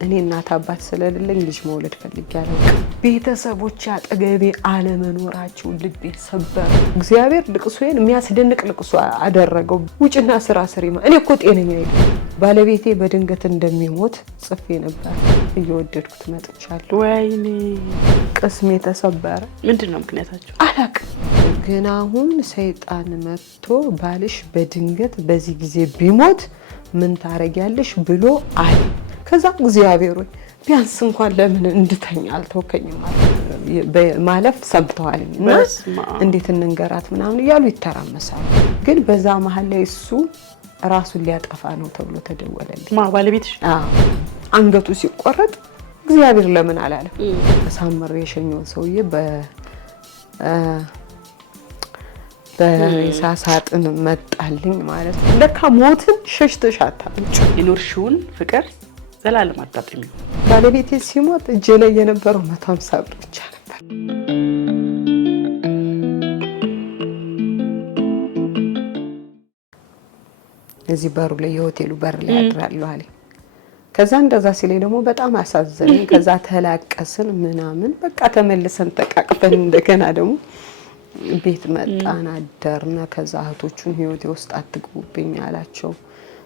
እኔ እናት አባት ስለሌለኝ ልጅ መውለድ ፈልጊያለሁ። ቤተሰቦች አጠገቤ አለመኖራቸው ልቤ ሰበር። እግዚአብሔር ልቅሶዬን የሚያስደንቅ ልቅሶ አደረገው። ውጭና ስራ ስሪ እኔ እኮ ጤነኛ አይደለም። ባለቤቴ በድንገት እንደሚሞት ጽፌ ነበር። እየወደድኩት መጥቻለሁ። ወይኔ ቅስሜ ተሰበረ። ምንድነው ምክንያታችሁ? አላቅም። ግን አሁን ሰይጣን መጥቶ ባልሽ በድንገት በዚህ ጊዜ ቢሞት ምን ታረጊያለሽ ብሎ አለ። ከዛ እግዚአብሔር ሆይ ቢያንስ እንኳን ለምን እንድተኛ አልተወከኝም ማለፍ ሰብተዋልና እንዴት እንንገራት ምናምን እያሉ ይተራመሳሉ። ግን በዛ መሀል ላይ እሱ ራሱን ሊያጠፋ ነው ተብሎ ተደወለልኝ። ባለቤትሽ? አንገቱ ሲቆረጥ እግዚአብሔር ለምን አላለም? ተሳምሬ የሸኘው ሰውዬ በሬሳ ሳጥን መጣልኝ ማለት ነው። ለካ ሞትን ሸሽተሽ አታምጪ። የኖርሽውን ፍቅር ዘላለም አጣጥሚ። ባለቤቴ ሲሞት እጄ ላይ የነበረው 150 ብር ብቻ ነበር። እዚህ በሩ ላይ የሆቴሉ በር ላይ አድራለሁ አለኝ። ከዛ እንደዛ ሲለኝ ደግሞ በጣም አሳዘነኝ። ከዛ ተላቀስን ምናምን በቃ ተመልሰን ተቃቅፈን እንደገና ደግሞ ቤት መጣን አደርነ። ከዛ እህቶቹን ህይወቴ ውስጥ አትግቡብኝ አላቸው።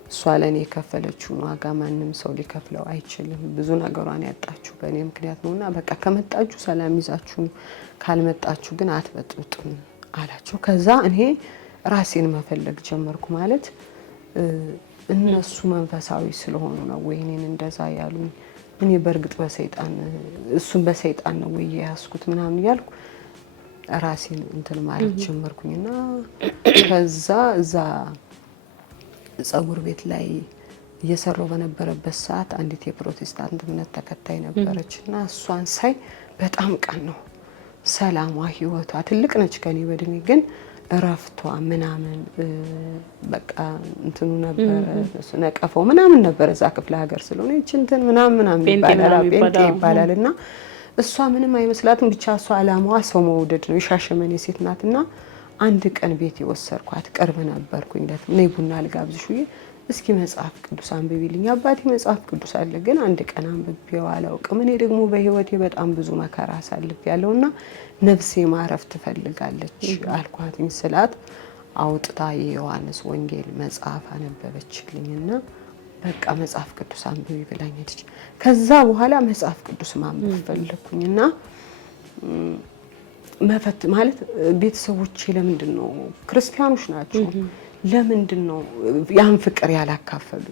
እሷ ለኔ የከፈለችውን ዋጋ ማንም ሰው ሊከፍለው አይችልም። ብዙ ነገሯን ያጣችሁ በእኔ ምክንያት ነውና በቃ ከመጣችሁ ሰላም ይዛችሁ ካልመጣችሁ ግን አትበጥብጡም አላቸው። ከዛ እኔ ራሴን መፈለግ ጀመርኩ። ማለት እነሱ መንፈሳዊ ስለሆኑ ነው ወይ እኔን እንደዛ ያሉኝ? እኔ በእርግጥ በሰይጣን እሱን በሰይጣን ነው ወይ ያስኩት ምናምን እያልኩ ራሴን እንትን ማለት ጀመርኩኝና ከዛ እዛ ጸጉር ቤት ላይ እየሰራው በነበረበት ሰዓት አንዲት የፕሮቴስታንት እምነት ተከታይ ነበረችና እሷን ሳይ በጣም ቀን ነው ሰላሟ፣ ህይወቷ ትልቅ ነች ከኔ በእድሜ ግን እረፍቷ ምናምን በቃ እንትኑ ነበር ነቀፈው ምናምን ነበር። እዛ ክፍለ ሀገር ስለሆነ እንትን ምናምን ይባላልና እሷ ምንም አይመስላትም። ብቻ እሷ አላማዋ ሰው መውደድ ነው። የሻሸመኔ ሴት ናትና አንድ ቀን ቤት የወሰድኳት ቅርብ ነበርኩኝ። ነይ ቡና ልጋብዝሽ እስኪ መጽሐፍ ቅዱስ አንብቢልኝ። አባቴ መጽሐፍ ቅዱስ አለ ግን አንድ ቀን አንብቤው አላውቅም። እኔ ደግሞ በህይወቴ በጣም ብዙ መከራ አሳልፌያለሁና ነፍሴ ማረፍ ትፈልጋለች አልኳትኝ። ስላት አውጥታ የዮሐንስ ወንጌል መጽሐፍ አነበበችልኝና በቃ መጽሐፍ ቅዱስ አንብቢ ብላኝ ሄደች። ከዛ በኋላ መጽሐፍ ቅዱስ ማንበብ ፈለኩኝና መፈት ማለት ቤተሰቦቼ ለምንድን ነው ክርስቲያኖች ናቸው? ለምንድን ነው ያን ፍቅር ያላካፈሉ?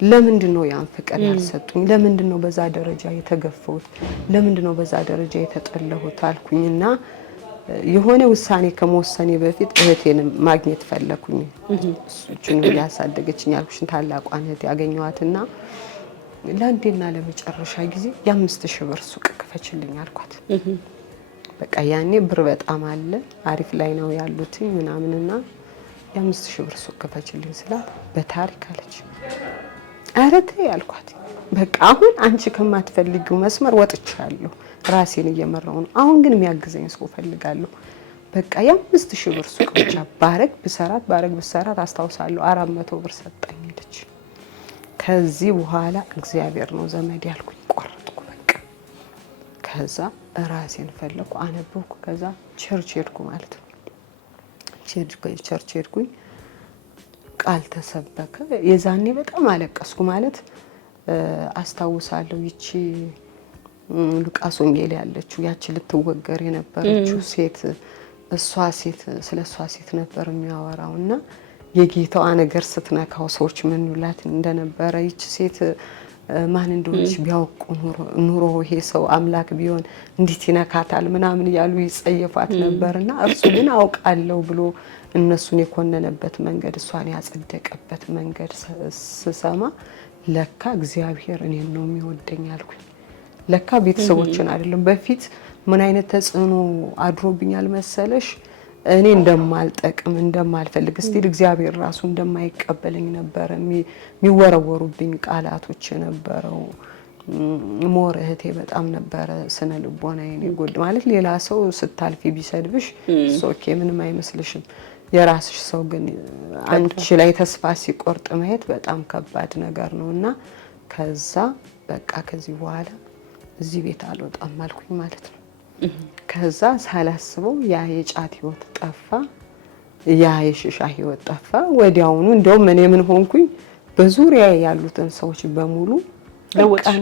ለምንድን ነው ያን ፍቅር ያልሰጡኝ? ለምንድን ነው በዛ ደረጃ የተገፈውት? ለምንድን ነው በዛ ደረጃ የተጠለሁት አልኩኝና የሆነ ውሳኔ ከመወሰኔ በፊት እህቴን ማግኘት ፈለኩኝ። እሱን ያሳደገችኝ ያልኩሽን ታላቋን እህት ያገኘዋትና ለአንዴና ለመጨረሻ ጊዜ የ5000 ብር ሱቅ ክፈችልኝ አልኳት። በቃ ያኔ ብር በጣም አለ አሪፍ ላይ ነው ያሉት ምናምንና የ5000 ብር ሱቅ ክፈችልኝ ስላት በታሪክ አለች። ኧረ ተይ አልኳት። በቃ አሁን አንቺ ከማትፈልጊው መስመር ወጥቻለሁ፣ ራሴን እየመራው ነው። አሁን ግን የሚያግዘኝ ሰው ፈልጋለሁ። በቃ የ5000 ብር ሱቅ ብቻ ባረግ ብሰራት አስታውሳለሁ 400 ብር ሰጣኝ ሄደች። ከዚህ በኋላ እግዚአብሔር ነው ዘመድ ያልኩኝ ቆረጥኩ በቃ። ከዛ ራሴን ፈለኩ፣ አነበብኩ። ከዛ ቸርች ሄድኩ ማለት ነው። ቸርች ሄድኩኝ፣ ቃል ተሰበከ። የዛኔ በጣም አለቀስኩ። ማለት አስታውሳለሁ ይቺ ሉቃስ ወንጌል ያለችው ያቺ ልትወገር የነበረችው ሴት ስለ እሷ ሴት ነበር የሚያወራውና የጌታዋ ነገር ስትነካው ሰዎች ምን ይሉላት እንደነበረ ይቺ ሴት ማን እንደሆነች ቢያውቁ ኑሮ ይሄ ሰው አምላክ ቢሆን እንዴት ይነካታል ምናምን ያሉ ይጸየፋት ነበርና እርሱ ግን አውቃለሁ ብሎ እነሱን የኮነነበት መንገድ እሷን ያጸደቀበት መንገድ ስሰማ ለካ እግዚአብሔር እኔን ነው የሚወደኝ አልኩኝ። ለካ ቤተሰቦችን አይደለም። በፊት ምን አይነት ተጽዕኖ አድሮብኛል መሰለሽ? እኔ እንደማልጠቅም እንደማልፈልግ እስቲል እግዚአብሔር ራሱ እንደማይቀበለኝ ነበር የሚወረወሩብኝ ቃላቶች የነበረው። ሞር እህቴ በጣም ነበረ ስነ ልቦና የኔ ጎድ ማለት ሌላ ሰው ስታልፊ ቢሰድብሽ ኦኬ ምንም አይመስልሽም። የራስሽ ሰው ግን አንቺ ላይ ተስፋ ሲቆርጥ ማየት በጣም ከባድ ነገር ነውና ከዛ በቃ ከዚህ በኋላ እዚህ ቤት አልወጣም አልኩኝ ማለት ነው። ከዛ ሳላስበው ያ የጫት ህይወት ጠፋ፣ ያ የሽሻ ህይወት ጠፋ። ወዲያውኑ እንደውም እኔ ምን ሆንኩኝ በዙሪያ ያሉትን ሰዎች በሙሉ ለወጣን።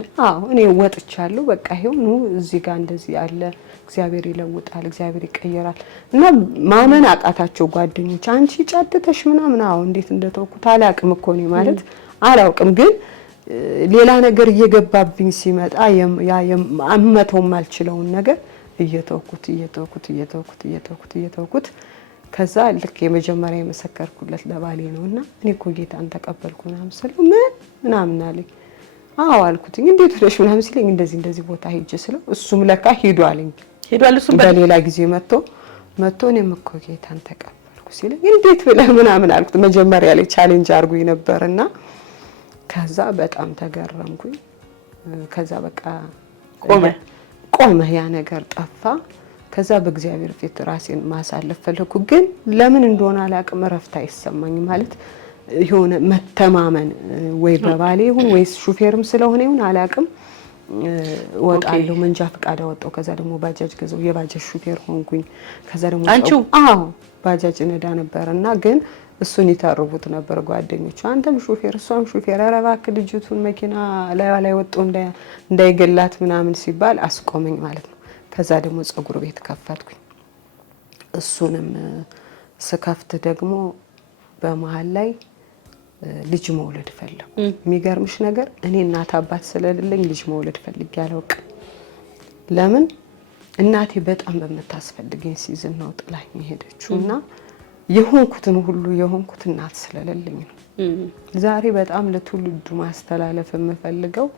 እኔ ወጥቻለሁ፣ በቃ ይሄው ኑ እዚህ ጋር እንደዚህ ያለ እግዚአብሔር ይለውጣል፣ እግዚአብሔር ይቀየራል። እና ማመን አቃታቸው ጓደኞች። አንቺ ጫትተሽ ምናምን እንዴት እንደተውኩት አላውቅም እኮ ነው ማለት አላውቅም። ግን ሌላ ነገር እየገባብኝ ሲመጣ ያ አመተው ማልችለውን ነገር እየተውኩት ከዛ ልክ የመጀመሪያ የመሰከርኩለት ለባሌ ነውና እኔ እኮ ጌታን ተቀበልኩ ምናምን ስለው ምናምን አለኝ። አልኩት እንዴት ሆነሽ ምናምን ሲለኝ እንደዚህ ቦታ ሄጄ ስለው እሱም ለካ ሄዷል እሱም በሌላ ጊዜ መጥቶ እኔም እኮ ጌታን ተቀበልኩ ሲለኝ እንዴት ብለህ ምናምን አልኩት። መጀመሪያ ላይ ቻሌንጅ አድርጎኝ ነበርና ከዛ በጣም ተገረምኩኝ። ከዛ በቃ ቆመ ያ ነገር ጠፋ። ከዛ በእግዚአብሔር ፊት ራሴን ማሳለፍ ፈለኩ። ግን ለምን እንደሆነ አላቅም እረፍት አይሰማኝ ማለት የሆነ መተማመን ወይ በባሌ ይሁን ወይስ ሹፌርም ስለሆነ ይሁን አላቅም። ወጣለሁ መንጃ ፈቃድ አወጣሁ። ከዛ ደግሞ ባጃጅ ገዛው፣ የባጃጅ ሹፌር ሆንኩኝ። ከዛ ደግሞ ባጃጅ ነዳ ነበርና ግን እሱን ይተርቡት ነበር ጓደኞቹ። አንተም ሹፌር እሷም ሹፌር፣ ኧረ እባክህ ልጅቱን መኪና ላይ ወጥቶ እንዳይገላት ምናምን ሲባል አስቆመኝ ማለት ነው። ከዛ ደግሞ ፀጉር ቤት ከፈትኩኝ። እሱንም ስከፍት ደግሞ በመሃል ላይ ልጅ መውለድ ፈለኩ። የሚገርምሽ ነገር እኔ እናት አባት ስለሌለኝ ልጅ መውለድ ፈልጌ አላውቅም። ለምን እናቴ በጣም በምታስፈልገኝ ሲዝን ነው ጥላኝ ሄደችውና የሆንኩትን ሁሉ የሆንኩት እናት ስለሌለኝ ነው። ዛሬ በጣም ለትውልዱ ማስተላለፍ የምፈልገው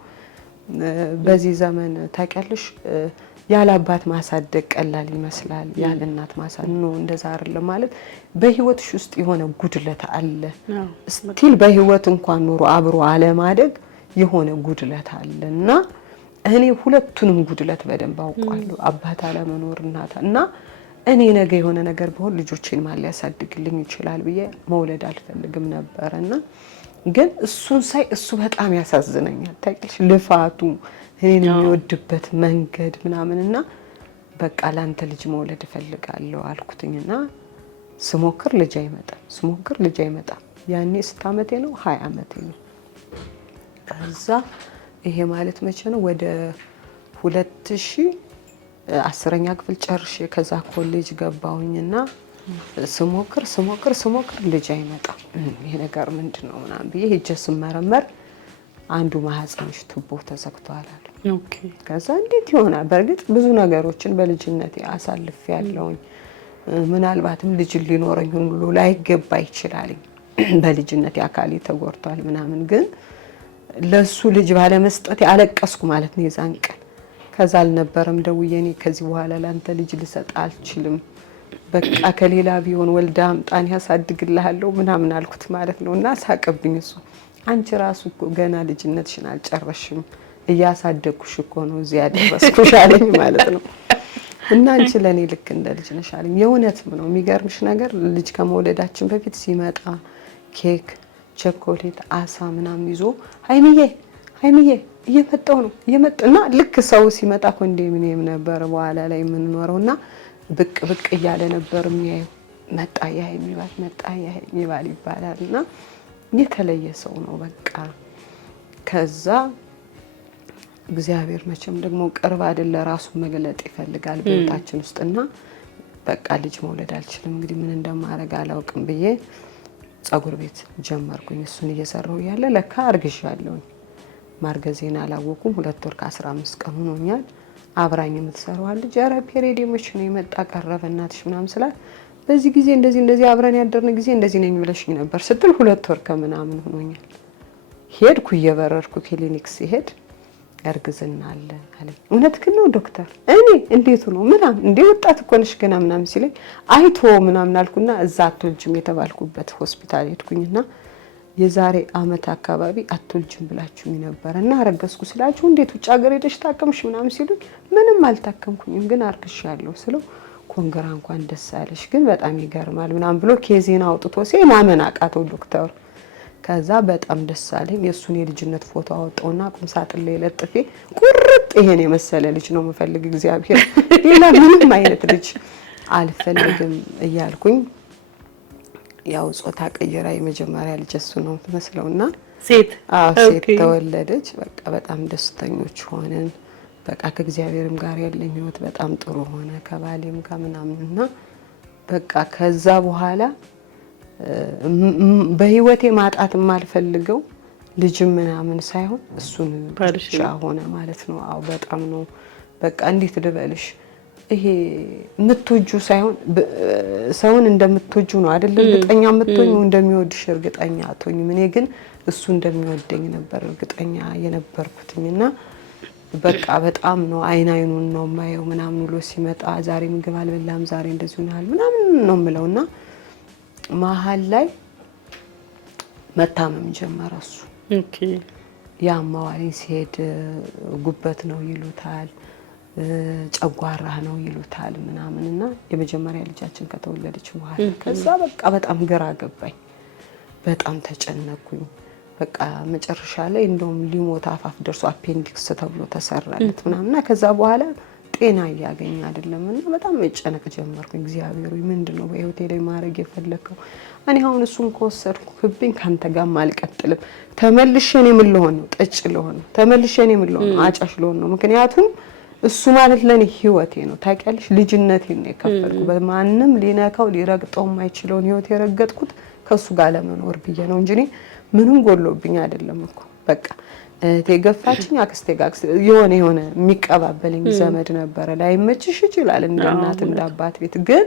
በዚህ ዘመን ታውቂያለሽ ያለ አባት ማሳደግ ቀላል ይመስላል። ያለ እናት ማሳደግ ነው እንደዛ አይደለም ማለት በህይወትሽ ውስጥ የሆነ ጉድለት አለ። ስቲል በህይወት እንኳን ኑሮ አብሮ አለማደግ የሆነ ጉድለት አለና እኔ ሁለቱንም ጉድለት በደንብ አውቃለሁ። አባት አለመኖር እና እኔ ነገ የሆነ ነገር በሆን ልጆችን ማን ሊያሳድግልኝ ይችላል ብዬ መውለድ አልፈልግም ነበርና ግን እሱን ሳይ እሱ በጣም ያሳዝነኛል። ታውቂያለሽ ልፋቱ እኔን የሚወድበት መንገድ ምናምንና በቃ ላንተ ልጅ መውለድ እፈልጋለሁ አልኩትኝና ስሞክር ልጅ አይመጣም። ያኔ 6 ዓመቴ ነው 20 ዓመቴ ነው። ከዛ ይሄ ማለት መቼ ነው ወደ 2010ኛ ክፍል ጨርሼ ከዛ ኮሌጅ ገባሁኝና ስሞክር ልጅ አይመጣም። ይሄ ነገር ምንድነው ምናምን ብዬ ሄጄ ስመረመር አንዱ ማህፀንሽ ቱቦ ተዘግቷል አለ። ከዛ እንዴት ይሆናል? በእርግጥ ብዙ ነገሮችን በልጅነቴ አሳልፍ ያለውኝ ምናልባትም ልጅ ሊኖረኝ ሁሉ ላይገባ ይችላል። በልጅነቴ አካሌ ተጎድቷል ምናምን ግን ለሱ ልጅ ባለመስጠት ያለቀስኩ ማለት ነው የዛን ቀን። ከዛ አልነበረም ደውዬ እኔ ከዚህ በኋላ ላንተ ልጅ ልሰጥ አልችልም፣ በቃ ከሌላ ቢሆን ወልዳ አምጣን ያሳድግልሃለሁ ምናምን አልኩት ማለት ነውና ሳቀብኝ እሱ። አንቺ ራሱ እኮ ገና ልጅነትሽን አልጨረሽም እያሳደግኩሽ እኮ ነው እዚህ ያደረስኩሽ አለኝ ማለት ነው። እና አንቺ ለኔ ልክ እንደ ልጅ ነሽ አለኝ። የእውነትም ነው። የሚገርምሽ ነገር ልጅ ከመውለዳችን በፊት ሲመጣ ኬክ፣ ቸኮሌት፣ አሳ ምናምን ይዞ ሃይሚዬ እየመጣው ነው እየመጣና ልክ ሰው ሲመጣ ኮንዶሚኒየም ነበር በኋላ ላይ የምንኖረውና ብቅ እያለ ነበር የሚያየው። መጣ የሚባል ይባላልና የተለየ ሰው ነው በቃ። ከዛ እግዚአብሔር መቼም ደግሞ ቅርብ አይደለ ራሱ መግለጥ ይፈልጋል በህይወታችን ውስጥና በቃ ልጅ መውለድ አልችልም እንግዲህ ምን እንደማደርግ አላውቅም ብዬ ፀጉር ቤት ጀመርኩኝ። እሱን እየሰራሁ ያለ ለካ አርግዣለሁ። ማርገዜን አላወኩም። 2 ወር ከ15 ቀን ሆኖኛል። አብራኝ የምትሰራው ልጅ ኧረ ፔሬድ መች ነው የመጣ ቀረበ እናትሽ ምናምን ስላት በዚህ ጊዜ እንደዚህ አብረን ያደርን ጊዜ እንደዚህ ነኝ ብለሽኝ ነበር ስትል 2 ወር ከምናምን ሆኖኛል። ሄድኩ እየበረርኩ ክሊኒክ ሲሄድ እርግዝና አለ አለኝ። እውነትህን ነው ዶክተር? እኔ እንዴት ነው ምናምን እንዴ ወጣት እኮ ነሽ ገና ምናምን ሲለኝ አይቶ ምናምን አልኩና እዛ አትወልጅም የተባልኩበት ሆስፒታል ሄድኩኝና የዛሬ አመት አካባቢ አትወልጅም ብላችሁኝ ነበርና አረገዝኩ ስላችሁ እንዴት ውጭ ሀገር ሄደሽ ታከምሽ ምናምን ሲሉኝ ምንም አልታከምኩኝም ግን አርግሻለሁ ስለው ኮንግራ እንኳን ደስ አለሽ ግን በጣም ይገርማል ምናምን ብሎ ኬዜና አውጥቶ ሲማመን አቃተው ዶክተሩ። ከዛ በጣም ደስ አለኝ። የእሱን የልጅነት ፎቶ አወጣውና ቁም ሳጥን ላይ ለጥፌ ቁርጥ ይሄን የመሰለ ልጅ ነው የምፈልግ እግዚአብሔር፣ ሌላ ምንም አይነት ልጅ አልፈልግም እያልኩኝ ያው ጾታ ቀየራ የመጀመሪያ ልጅ እሱ ነው የምትመስለውና ሴት ተወለደች። በቃ በጣም ደስተኞች ሆነን በቃ ከእግዚአብሔርም ጋር ያለኝ ህይወት በጣም ጥሩ ሆነ ከባሌም ጋር ምናምንና በቃ ከዛ በኋላ በህይወቴ ማጣት የማልፈልገው ልጅም ምናምን ሳይሆን እሱን ብቻ ሆነ ማለት ነው። አዎ በጣም ነው በቃ እንዴት ልበልሽ፣ ይሄ የምትወጁ ሳይሆን ሰውን እንደምትወጁ ነው አይደል እርግጠኛ የምትሆኙ፣ እንደሚወድሽ እርግጠኛ አትሆኝም። እኔ ግን እሱ እንደሚወደኝ ነበር እርግጠኛ የነበርኩትኝና በቃ በጣም ነው አይኑን ነው የማየው ምናምን ብሎ ሲመጣ ዛሬ ምግብ አልበላም ዛሬ እንደዚህ ሆናል ምናምን ነው የምለውና መሀል ላይ መታመም ጀመረ እሱ። ኦኬ ያማዋሪ ሲሄድ ጉበት ነው ይሉታል፣ ጨጓራ ነው ይሉታል ምናምንና የመጀመሪያ ልጃችን ከተወለደች በኋላ ከዛ በቃ በጣም ግራ ገባኝ፣ በጣም ተጨነኩኝ። በቃ መጨረሻ ላይ እንደውም ሊሞት አፋፍ ደርሶ አፔንዲክስ ተብሎ ተሰራለት ምናምንና ከዛ በኋላ ጤና እያገኘ አይደለምና በጣም መጨነቅ ጀመርኩኝ። እግዚአብሔር ሆይ ምንድነው በህይወቴ ላይ ማድረግ የፈለከው? እኔ አሁን እሱን ከወሰድኩብኝ ካንተ ጋር አልቀጥልም። ተመልሼ እኔ ምን ልሆን ነው? ጠጭ ልሆን ነው? ተመልሼ እኔ ምን ልሆን ነው? አጫሽ ልሆን ነው? ምክንያቱም እሱ ማለት ለኔ ህይወቴ ነው። ታውቂያለሽ፣ ልጅነቴን ነው የከፈልኩ። በማንም ሊነካው ሊረግጠው የማይችለውን ህይወት የረገጥኩት ከሱ ጋር ለመኖር ብዬ ነው እንጂ ምንም ጎሎብኝ አይደለም እኮ። በቃ ተገፋችኝ አክስቴ ጋር የሆነ የሚቀባበልኝ ዘመድ ነበረ። ላይመችሽ ይችላል እንደ እናት እንደ አባት ቤት፣ ግን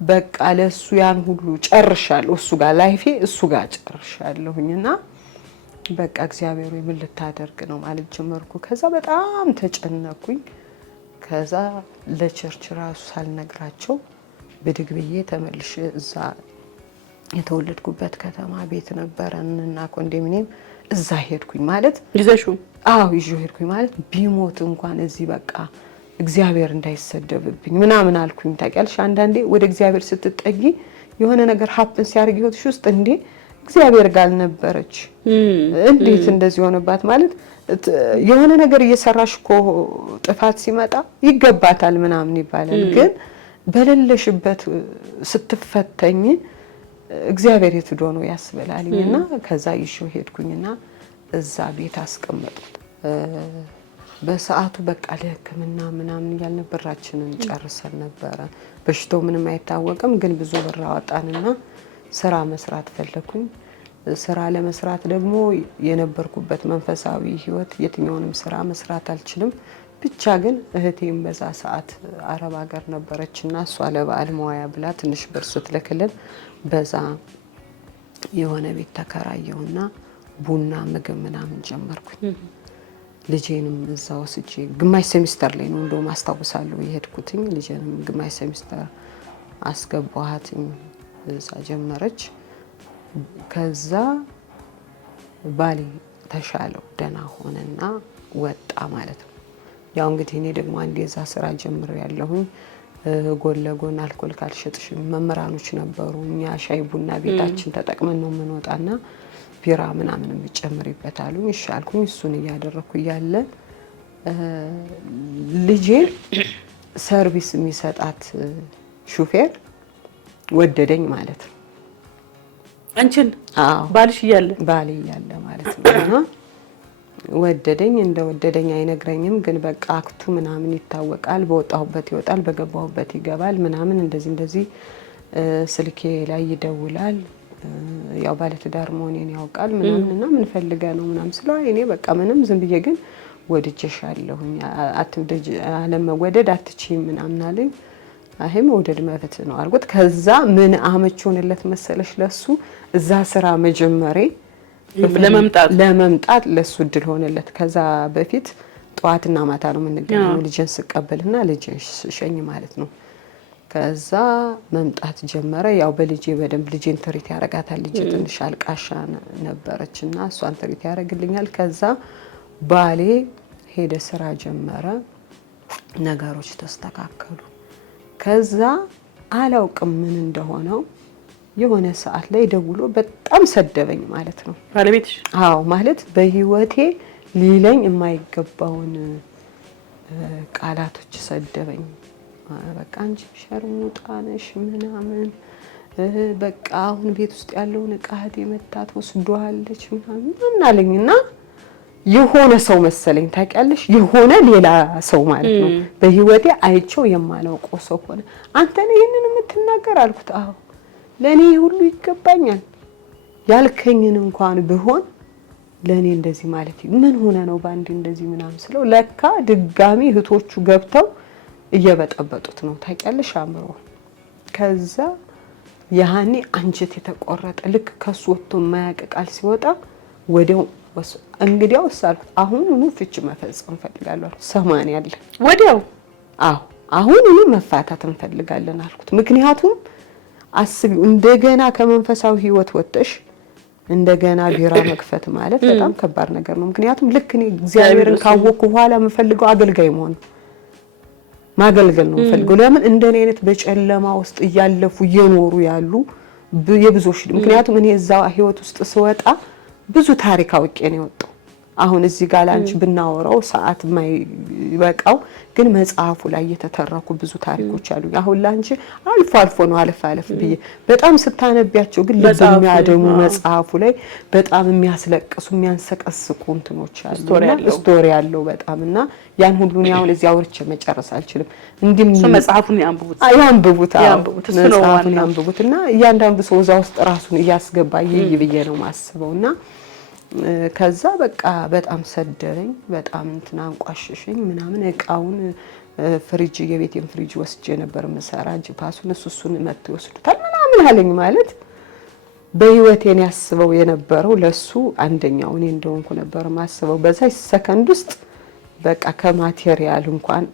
በቃ ለሱ ያን ሁሉ ጨርሻለሁ። እሱ ጋር ላይፌ እሱ ጋር ጨርሻለሁኝና በቃ እግዚአብሔር ምን ልታደርግ ነው ማለት ጀመርኩ። ከዛ በጣም ተጨነኩኝ። ከዛ ለቸርች ራሱ ሳልነግራቸው ብድግ ብዬ ተመልሼ እዛ የተወለድኩበት ከተማ ቤት ነበረንና ኮንዶሚኒየም እዛ ሄድኩኝ ማለት ይዘሽው? አዎ ይዤው ሄድኩኝ ማለት ቢሞት እንኳን እዚህ በቃ እግዚአብሔር እንዳይሰደብብኝ ምናምን አልኩኝ። ታውቂያለሽ አንዳንዴ ወደ እግዚአብሔር ስትጠጊ የሆነ ነገር ሀፕን ሲያርግ ህይወትሽ ውስጥ እንዴ እግዚአብሔር ጋር ነበረች እንዴት እንደዚህ ሆነባት ማለት የሆነ ነገር እየሰራሽ እኮ ጥፋት ሲመጣ ይገባታል ምናምን ይባላል። ግን በሌለሽበት ስትፈተኝ እግዚአብሔር የትዶ ነው ያስበላልኝና ከዛ ይዤው ሄድኩኝና እዛ ቤት አስቀመጥኩት። በሰዓቱ በቃ ለሕክምና ምናምን ያልነበራችንን ጨርሰን ነበረ። በሽታው ምንም አይታወቅም፣ ግን ብዙ ብር አወጣንና ስራ መስራት ፈለኩኝ። ስራ ለመስራት ደግሞ የነበርኩበት መንፈሳዊ ህይወት የትኛውንም ስራ መስራት አልችልም። ብቻ ግን እህቴም በዛ ሰዓት አረብ ሀገር ነበረችና እሷ ለበዓል መዋያ ብላ ትንሽ ብር ስትልክልን በዛ የሆነ ቤት ተከራየውና ቡና ምግብ ምናምን ጀመርኩኝ። ልጄንም እዛ ወስጄ ግማሽ ሴሚስተር ላይ ነው እንደውም አስታውሳለሁ የሄድኩትኝ። ልጄንም ግማሽ ሴሚስተር አስገባኋትኝ፣ እዛ ጀመረች። ከዛ ባሌ ተሻለው ደህና ሆነና ወጣ ማለት ነው። ያው እንግዲህ እኔ ደግሞ አንዴ እዛ ስራ ጀምሬ ያለሁኝ ጎን ለጎን አልኮል ካልሸጥሽ መምህራኖች ነበሩ። እኛ ሻይ ቡና ቤታችን ተጠቅመን ነው የምንወጣና ቢራ ምናምን የሚጨምርበታሉ። ይሻልኩኝ እሱን እያደረኩ እያለ ልጄ ሰርቪስ የሚሰጣት ሹፌር ወደደኝ ማለት ነው። አንቺን? አዎ ባልሽ እያለ? ባሌ እያለ ማለት ነው። ወደደኝ። እንደወደደኝ አይነግረኝም፣ ግን በቃ አክቱ ምናምን ይታወቃል። በወጣሁበት ይወጣል፣ በገባሁበት ይገባል ምናምን እንደዚህ ስልኬ ላይ ይደውላል። ያው ባለትዳር መሆኔን ያውቃል ምናምን እና ምን ፈልገህ ነው ምናምን ስለው እኔ በቃ ምንም ዝም ብዬ ግን ወድጄሻለሁኝ አለመወደድ አትችይም ምናምን አለኝ። አይ መውደድ መብት ነው አልኩት። ከዛ ምን አመች ሆነለት መሰለሽ ለሱ እዛ ስራ መጀመሬ ለመምጣት ለሱ እድል ሆነለት። ከዛ በፊት ጠዋትና ማታ ነው የምንገናኘው ልጄን ስቀበልና ልጄን ሸኝ ማለት ነው። ከዛ መምጣት ጀመረ። ያው በልጄ በደንብ ልጄን ትሪት ያረጋታል። ልጄ ትንሽ አልቃሻ ነበረችና እሷን ትሪት ያረግልኛል። ከዛ ባሌ ሄደ ስራ ጀመረ። ነገሮች ተስተካከሉ። ከዛ አላውቅም ምን እንደሆነው የሆነ ሰዓት ላይ ደውሎ በጣም ሰደበኝ ማለት ነው። ባለቤትሽ? አዎ ማለት በህይወቴ ሊለኝ የማይገባውን ቃላቶች ሰደበኝ። በቃ አንቺ ሸርሙጣ ነሽ ምናምን በቃ አሁን ቤት ውስጥ ያለውን እቃህት የመታት ወስዷለች ምናምን አለኝና የሆነ ሰው መሰለኝ ታውቂያለሽ፣ የሆነ ሌላ ሰው ማለት ነው። በህይወቴ አይቼው የማላውቀው ሰው ሆነ። አንተ ነህ ይሄንን የምትናገር አልኩት። አዎ ለኔ ሁሉ ይገባኛል ያልከኝን እንኳን ቢሆን ለኔ እንደዚህ ማለት ምን ሆነ ነው ባንዲ እንደዚህ ምናምን ስለው ለካ ድጋሚ እህቶቹ ገብተው እየበጠበጡት ነው ታውቂያለሽ አምሮ። ከዛ ያኔ አንጀት የተቆረጠ ልክ ከሱ ወጥቶ የማያውቅ ቃል ሲወጣ ወዲያው እንግዲያው አልኩት አሁን ፍቺ መፈጸም ፈልጋለሁ። 80 ያለ ወዲያው አዎ አሁን መፋታት እንፈልጋለን አልኩት። ምክንያቱም አስቢው እንደገና ከመንፈሳዊ ህይወት ወጥተሽ እንደገና ቢራ መክፈት ማለት በጣም ከባድ ነገር ነው። ምክንያቱም ልክ እኔ እግዚአብሔርን ካወቅኩ በኋላ የምፈልገው አገልጋይ መሆን ማገልገል ነው የምፈልገው። ለምን እንደኔ አይነት በጨለማ ውስጥ እያለፉ እየኖሩ ያሉ የብዙዎች ምክንያቱም እኔ እዛ ህይወት ውስጥ ስወጣ ብዙ ታሪክ አውቄ ነው የወጣው። አሁን እዚህ ጋር ላንቺ ብናወራው ሰዓት ማይበቃው ግን መጽሐፉ ላይ የተተረኩ ብዙ ታሪኮች አሉ። አሁን ላንቺ አልፎ አልፎ ነው አለፍ ብዬ በጣም ስታነቢያቸው ግን ልብ የሚያደሙ መጽሐፉ ላይ በጣም የሚያስለቅሱ የሚያንሰቀስቁ እንትኖች አሉ። ስቶሪ ያለው በጣምና ያን ሁሉ ነው አሁን እዚህ አውርቼ መጨረስ አልችልም። እንዲም መጽሐፉን ያንብቡት መጽሐፉን ያንብቡትና እያንዳንዱ ሰው እዛ ውስጥ ራሱን እያስገባ ይብዬ ነው ማስበውና ከዛ በቃ በጣም ሰደረኝ። በጣም እንትና አንቋሽሽኝ ምናምን እቃውን ፍሪጅ የቤቴን ፍሪጅ ወስጄ ነበር መሰራ ጂፓሱን እሱን መጥቶ ይወስዱታል ምናምን አለኝ። ማለት በህይወቴን ያስበው የነበረው ለሱ አንደኛው እኔ እንደሆንኩ ነበር ማስበው። በዛ ሰከንድ ውስጥ በቃ ከማቴሪያል እንኳን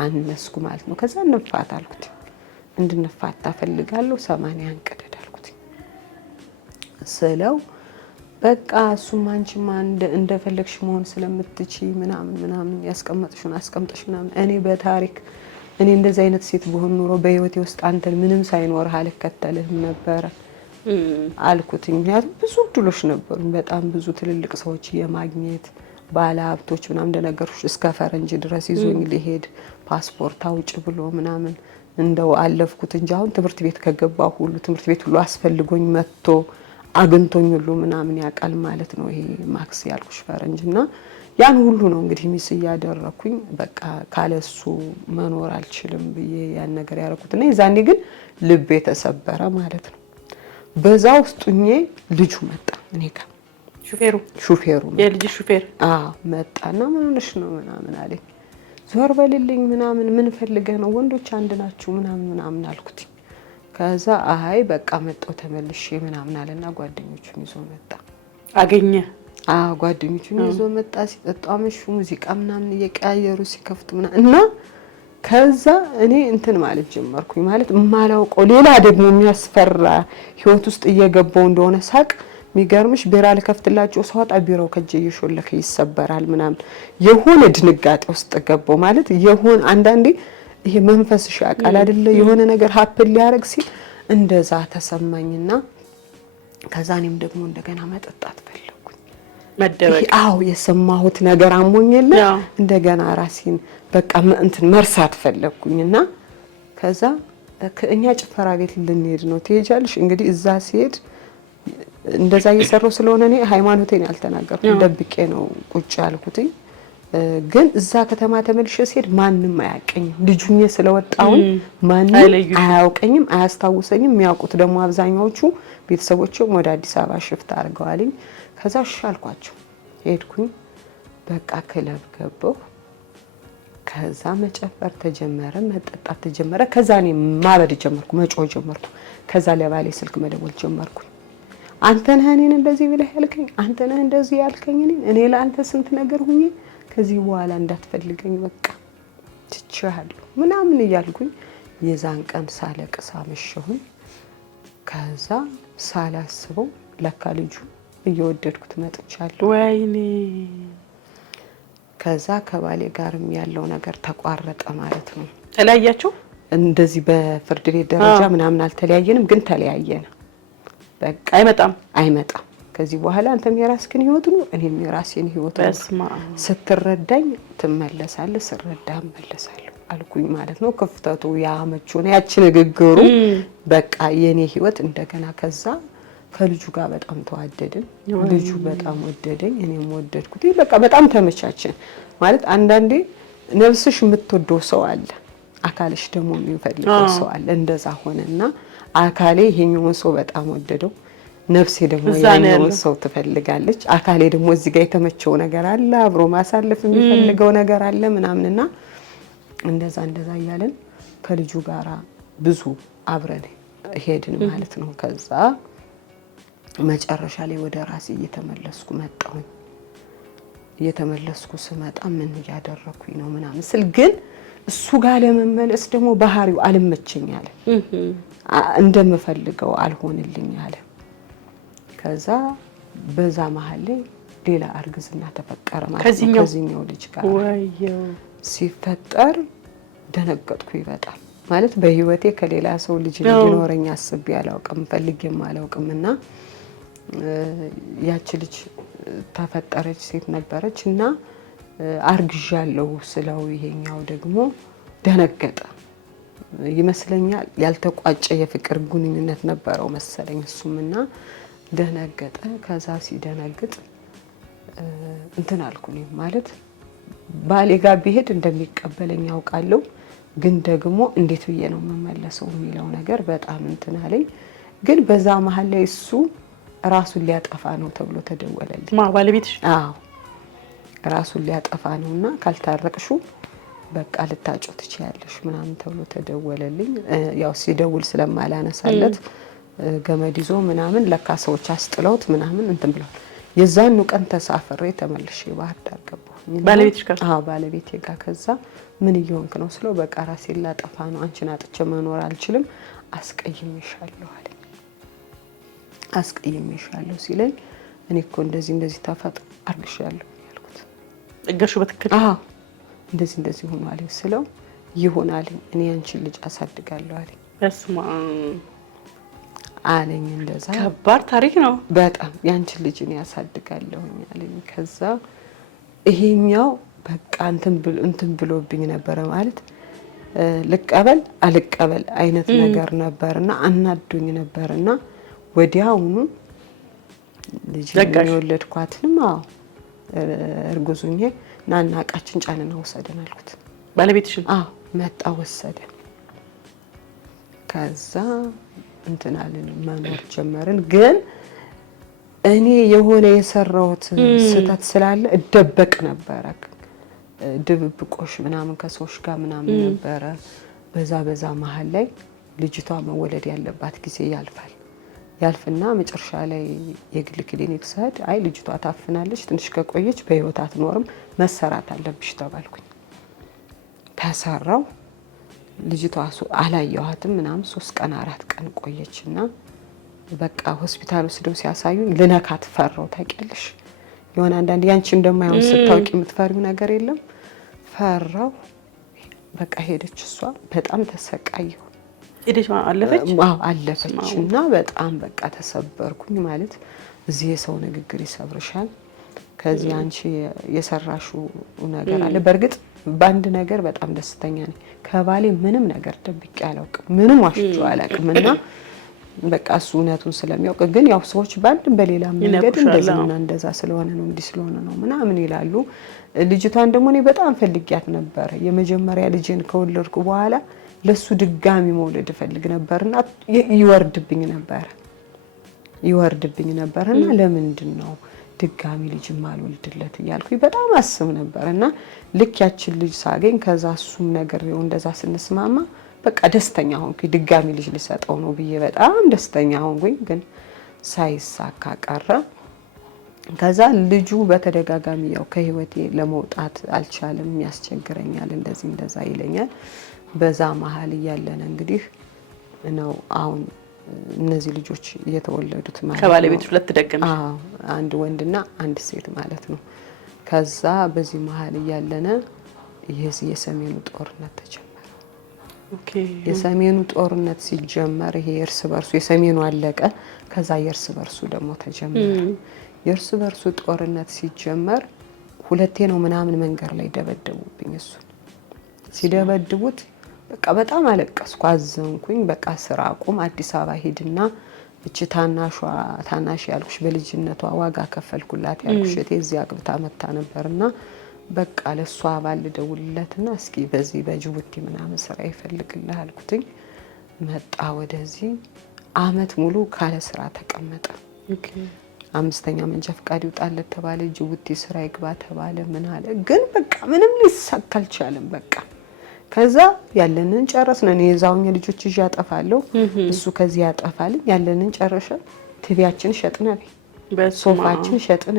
አነስኩ ማለት ነው። ከዛ እንፋታ አልኩት። እንድንፋታ ፈልጋለሁ 80 አንቀደድ አልኩት ስለው በቃ እሱም አንቺማ እንደፈለግሽ መሆን ስለምትቺ ምናምን ያስቀመጥሽውን አስቀምጠሽ ምናምን እኔ በታሪክ እኔ እንደዚህ አይነት ሴት በሆን ኑሮ በህይወቴ ውስጥ አንተን ምንም ሳይኖርህ አልከተልህም ነበረ አልኩት። ምክንያቱም ብዙ እድሎች ነበሩ፣ በጣም ብዙ ትልልቅ ሰዎች የማግኘት ባለ ሀብቶች ምናምን እንደነገርኩሽ እስከ ፈረንጅ ድረስ ይዞኝ ሊሄድ ፓስፖርት አውጭ ብሎ ምናምን እንደው አለፍኩት እንጂ አሁን ትምህርት ቤት ከገባሁ ሁሉ ትምህርት ቤት ሁሉ አስፈልጎኝ መጥቶ አግንቶኝ ሁሉ ምናምን ያቃል ማለት ነው። ይሄ ማክስ ያልኩሽ ፈረንጅና ያን ሁሉ ነው እንግዲህ ሚስ ያደረኩኝ። በቃ ካለሱ መኖር አልችልም ብዬ ያን ነገር ያረኩትና የዛኔ ግን ልቤ ተሰበረ ማለት ነው። በዛ ውስጥኜ ልጁ መጣ እኔ ጋር ሹፌሩ የልጅ ሹፌር መጣና ምን ሆነሽ ነው ምናምን አለኝ። ዞር በልልኝ ምናምን ምን ፈልገህ ነው ወንዶች አንድ ናችሁ ምናምን አልኩት። ከዛ አይ በቃ መጣው ተመልሼ ምናምን አለና ጓደኞቹን ይዞ መጣ አገኘ። ጓደኞቹን ይዞ መጣ። ሲጠጡ አመሹ፣ ሙዚቃ ምናምን እየቀያየሩ ሲከፍቱ እና ከዛ እኔ እንትን ማለት ጀመርኩኝ። ማለት ማላውቀው ሌላ ደግሞ የሚያስፈራ ህይወት ውስጥ እየገባው እንደሆነ ሳቅ። የሚገርምሽ ቢራ ልከፍትላቸው ሰዋጣ ቢራው ከጄ እየሾለከ ይሰበራል ምናምን የሆነ ድንጋጤ ውስጥ ገባው። ማለት የሆነ አንዳንዴ ይሄ መንፈስሽ ያቃል አይደለ የሆነ ነገር ሀፕል ሊያረግ ሲል እንደዛ ተሰማኝና ከዛ እኔም ደግሞ እንደገና መጠጣት ፈለኩኝ። መደበቅ የሰማሁት ነገር አሞኝለ እንደገና ራሴን በቃ እንትን መርሳት ፈለኩኝና ከዛ ከእኛ ጭፈራ ቤት ልንሄድ ነው ትሄጃለሽ። እንግዲህ እዛ ሲሄድ እንደዛ እየሰራው ስለሆነ እኔ ሃይማኖቴን ያልተናገርኩ ደብቄ ነው ቁጭ ያልኩትኝ። ግን እዛ ከተማ ተመልሼ ሲሄድ ማንም አያቀኝም። ልጁኝ ስለወጣው ማንም አያውቀኝም፣ አያስታውሰኝም። የሚያውቁት ደግሞ አብዛኛዎቹ ቤተሰቦቼም ወደ አዲስ አበባ ሽፍት አድርገዋልኝ። ከዛ ሻልኳቸው ሄድኩኝ። በቃ ክለብ ገባሁ። ከዛ መጨፈር ተጀመረ፣ መጠጣት ተጀመረ። ከዛ እኔ ማበድ ጀመርኩ፣ መጮህ ጀመርኩ። ከዛ ለባሌ ስልክ መደወል ጀመርኩ። አንተ ነህ እኔን እንደዚህ ብለህ ያልከኝ፣ አንተ ነህ እንደዚህ ያልከኝ፣ እኔ ለአንተ ስንት ነገር ሁኜ ከዚህ በኋላ እንዳትፈልገኝ በቃ ትችያለሁ ምናምን እያልኩኝ የዛን ቀን ሳለቅስ አመሸሁኝ። ከዛ ሳላስበው ለካ ልጁ እየወደድኩት መጥቻለሁ። ወይኔ ከዛ ከባሌ ጋርም ያለው ነገር ተቋረጠ ማለት ነው። ተለያያችሁ? እንደዚህ በፍርድ ቤት ደረጃ ምናምን አልተለያየንም፣ ግን ተለያየን። በቃ አይመጣም። ከዚህ በኋላ አንተም የራስህን ህይወት ነው እኔም የራሴን ህይወት ነው። ስትረዳኝ ትመለሳለህ፣ ስረዳ እመለሳለሁ አልኩኝ ማለት ነው። ክፍተቱ ያመቹ ነው ያቺ ንግግሩ በቃ የኔ ህይወት እንደገና ከዛ ከልጁ ጋር በጣም ተዋደድን። ልጁ በጣም ወደደኝ፣ እኔም ወደድኩት። በቃ በጣም ተመቻችን ማለት አንዳንዴ ነፍስሽ የምትወደው ሰው አለ፣ አካልሽ ደግሞ የሚፈልገው ሰው አለ። እንደዛ ሆነና አካሌ ይሄኛውን ሰው በጣም ወደደው፣ ነፍሴ ደግሞ ያኛውን ሰው ትፈልጋለች። አካሌ ደግሞ እዚህ ጋር የተመቸው ነገር አለ፣ አብሮ ማሳለፍ የሚፈልገው ነገር አለ ምናምንና እንደዛ እያለን ከልጁ ጋራ ብዙ አብረን ሄድን ማለት ነው። ከዛ መጨረሻ ላይ ወደ ራሴ እየተመለስኩ ስመጣ ምን እያደረኩኝ ነው ምናምን ስል ግን እሱ ጋር ለመመለስ ደግሞ ባህሪው አልመቸኝ አለ፣ እንደምፈልገው አልሆንልኝ አለ። ከዛ በዛ መሀል ላይ ሌላ እርግዝና ተፈጠረ ማለት ነው ከዚህኛው ልጅ ጋር ሲፈጠር ደነገጥኩኝ በጣም ማለት በህይወቴ ከሌላ ሰው ልጅ ሊኖረኝ አስቤ አላውቅም፣ ፈልጌም አላውቅም። እና ያቺ ልጅ ተፈጠረች፣ ሴት ነበረች እና አርግዣለሁ ስለው ይሄኛው ደግሞ ደነገጠ ይመስለኛል። ያልተቋጨ የፍቅር ግንኙነት ነበረው መሰለኝ እሱም እና ደነገጠ። ከዛ ሲደነግጥ እንትን አልኩኝ ማለት ባሌ ጋር ቢሄድ እንደሚቀበለኝ ያውቃለሁ፣ ግን ደግሞ እንዴት ብዬ ነው የምመለሰው የሚለው ነገር በጣም እንትን አለኝ። ግን በዛ መሀል ላይ እሱ ራሱን ሊያጠፋ ነው ተብሎ ተደወለልኝ። ባለቤትሽ? አዎ ራሱን ሊያጠፋ ነውና ካልታረቅሹ በቃ ልታጮ ትችያለሽ ምናምን ተብሎ ተደወለልኝ። ያው ሲደውል ስለማላነሳለት ገመድ ይዞ ምናምን ለካ ሰዎች አስጥለውት ምናምን እንትን ብለዋል። የዛኑ ቀን ተሳፍሬ ተመልሼ ባህር ዳር ገባሁኝ። ባለቤትሽ ጋር? አዎ ባለቤቴ ጋር። ከዛ ምን እየሆንክ ነው ስለው በቃ ራሴን ላጠፋ ነው፣ አንቺን አጥቼ መኖር አልችልም፣ አስቀይሜሻለሁ አለኝ። አስቀይሜሻለሁ ሲለኝ እኔ እኮ እንደዚህ ተፈጥሮ አርግሻለሁ ያልኩት እገርሹ በትክክል? አዎ እንደዚህ ሆኖ አለኝ ስለው ይሆናል እኔ አንቺን ልጅ አሳድጋለሁ አለኝ። በስማ አለኝ። እንደዛ ከባድ ታሪክ ነው በጣም ያንቺን ልጅ እኔ ያሳድጋለሁ አለኝ። ከዛ ይሄኛው በቃ እንትን ብሎብኝ ነበረ ማለት ልቀበል አልቀበል አይነት ነገር ነበርና አናዶኝ ነበርና ወዲያውኑ ልጅ የወለድኳትንም እርጉዙኝ ናና እቃችን ጫንና ወሰደን አልኩት። ባለቤትሽን? አዎ መጣ ወሰደ። ከዛ እንትን አለን መኖር ጀመርን። ግን እኔ የሆነ የሰራሁት ስህተት ስላለ እደበቅ ነበረ፣ ድብብቆሽ ምናምን ከሰዎች ጋር ምናምን ነበረ። በዛ መሀል ላይ ልጅቷ መወለድ ያለባት ጊዜ ያልፍና መጨረሻ ላይ የግል ክሊኒክ ስሄድ አይ ልጅቷ ታፍናለች፣ ትንሽ ከቆየች በህይወት አትኖርም፣ መሰራት አለብሽ ተባልኩኝ። ተሰራው። ልጅቷ አላየኋትም ምናምን 3 ቀን 4 ቀን ቆየችና በቃ ሆስፒታል ወስደው ሲያሳዩኝ ልነካት ፈራው። ታውቂያለሽ የሆነ አንዳንድ ያንቺ እንደማይሆን ስታውቂ የምትፈሪው ነገር የለም። ፈራው። በቃ ሄደች እሷ። በጣም ተሰቃየሁ። ሄደች አለፈች? አዎ አለፈች። እና በጣም በቃ ተሰበርኩኝ። ማለት እዚህ የሰው ንግግር ይሰብርሻል። ከዚህ አንቺ የሰራሽው ነገር አለ። በእርግጥ በአንድ ነገር በጣም ደስተኛ ነኝ። ከባሌ ምንም ነገር ደብቄ አላውቅም፣ ምንም ዋሽቼ አላውቅም። እና በቃ እሱ እውነቱን ስለሚያውቅ ግን ያው ሰዎች በአንድም በሌላ መንገድ እንደዚህና እንደዛ ስለሆነ ነው እንዲህ ስለሆነ ነው ምናምን ይላሉ። ልጅቷን ደግሞ እኔ በጣም ፈልጊያት ነበር። የመጀመሪያ ልጄን ከወለድኩ በኋላ ለሱ ድጋሚ መውለድ ፈልግ ነበርና ይወርድብኝ ነበርና ለምንድን ነው ድጋሚ ልጅ ማልወልድለት እያልኩኝ በጣም አስብ ነበርና ልክ ያችን ልጅ ሳገኝ ከዛ እሱም ነገር ነው እንደዛ ስንስማማ በቃ ደስተኛ ሆንኩኝ። ድጋሚ ልጅ ልሰጠው ነው ብዬ በጣም ደስተኛ ሆንኩኝ። ግን ሳይሳካ ቀረ። ከዛ ልጁ በተደጋጋሚ ያው ከህይወቴ ለመውጣት አልቻለም፣ ያስቸግረኛል፣ እንደዛ ይለኛል። በዛ መሀል እያለን እንግዲህ ነው አሁን እነዚህ ልጆች እየተወለዱት ማለት ነው። ከባለቤት 2 ደገመ? አዎ አንድ ወንድና አንድ ሴት ማለት ነው። ከዛ በዚህ መሀል እያለን የሰሜኑ ጦርነት ተጀመረ። ኦኬ የሰሜኑ ጦርነት ሲጀመር ይሄ የእርስ በርሱ የሰሜኑ አለቀ። ከዛ የእርስ በርሱ ደግሞ ተጀመረ። የእርስ በርሱ ጦርነት ሲጀመር 2 ነው ምናምን መንገድ ላይ ደበደቡብኝ። እሱን ሲደበድቡት በቃ በጣም አለቀስኩ፣ አዘንኩኝ። በቃ ስራ አቁም፣ አዲስ አበባ ሂድና እቺ ታናሽ ያልኩሽ በልጅነቷ ዋጋ ከፈልኩላት ያልኩሽ እቴ እዚህ አግብታ መታ ነበርና በቃ ለሷ ባል ደውልለትና እስኪ በዚህ በጅቡቲ ምናምን ስራ ይፈልግልህ አልኩትኝ። መጣ ወደዚህ። አመት ሙሉ ካለ ስራ ተቀመጠ። ኦኬ 5ኛ መንጃ ፈቃድ ይውጣለት ተባለ። ጅቡቲ ስራ ይግባ ተባለ። ምን አለ ግን በቃ ምንም ሊሳካ አልቻለም። በቃ ከዛ ያለንን ጨረስን። እኔ የዛውኝ ልጆች ይዤ አጠፋለሁ፣ እሱ ከዚህ ያጠፋልኝ። ያለንን ጨረሰ። ቲቪያችን ሸጥን፣ ሶፋችን ሸጥን።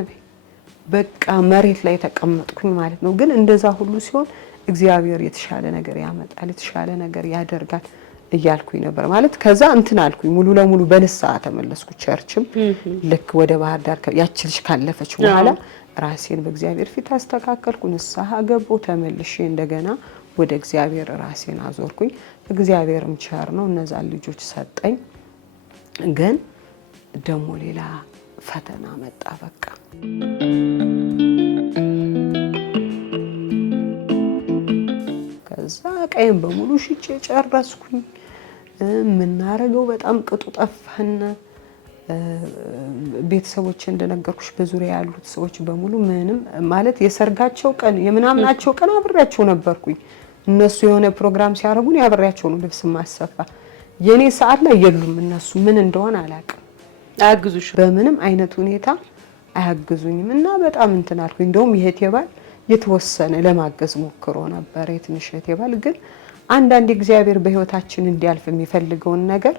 በቃ መሬት ላይ ተቀመጥኩኝ ማለት ነው። ግን እንደዛ ሁሉ ሲሆን እግዚአብሔር የተሻለ ነገር ያመጣል፣ የተሻለ ነገር ያደርጋል እያልኩኝ ነበር ማለት። ከዛ እንትን አልኩኝ፣ ሙሉ ለሙሉ በንስሐ ተመለስኩ። ቸርችም ልክ ወደ ባህር ዳር ያቺ ልጅ ካለፈች በኋላ ራሴን በእግዚአብሔር ፊት አስተካከልኩ፣ ንስሐ ገባሁ። ተመልሼ እንደገና ወደ እግዚአብሔር ራሴን አዞርኩኝ። እግዚአብሔርም ቸር ነው፣ እነዛን ልጆች ሰጠኝ። ግን ደግሞ ሌላ ፈተና መጣ። በቃ ከዛ ቀይም በሙሉ ሽጬ ጨረስኩኝ። የምናረገው በጣም ቅጡ ጠፋን። ቤተሰቦች እንደነገርኩሽ በዙሪያ ያሉት ሰዎች በሙሉ ምንም ማለት የሰርጋቸው ቀን የምናምናቸው ቀን አብሬያቸው ነበርኩኝ። እነሱ የሆነ ፕሮግራም ሲያደርጉን ያብሬያቸው ነው ልብስ ማሰፋ። የኔ ሰዓት ላይ የሉም እነሱ ምን እንደሆነ አላውቅም። አያግዙሽ በምንም አይነት ሁኔታ አያግዙኝም። እና በጣም እንትን አልኩኝ። እንደውም የእህቴ ባል የተወሰነ ለማገዝ ሞክሮ ነበር። የትንሽ እህቴ ባል ግን አንዳንድ እግዚአብሔር በህይወታችን እንዲያልፍ የሚፈልገውን ነገር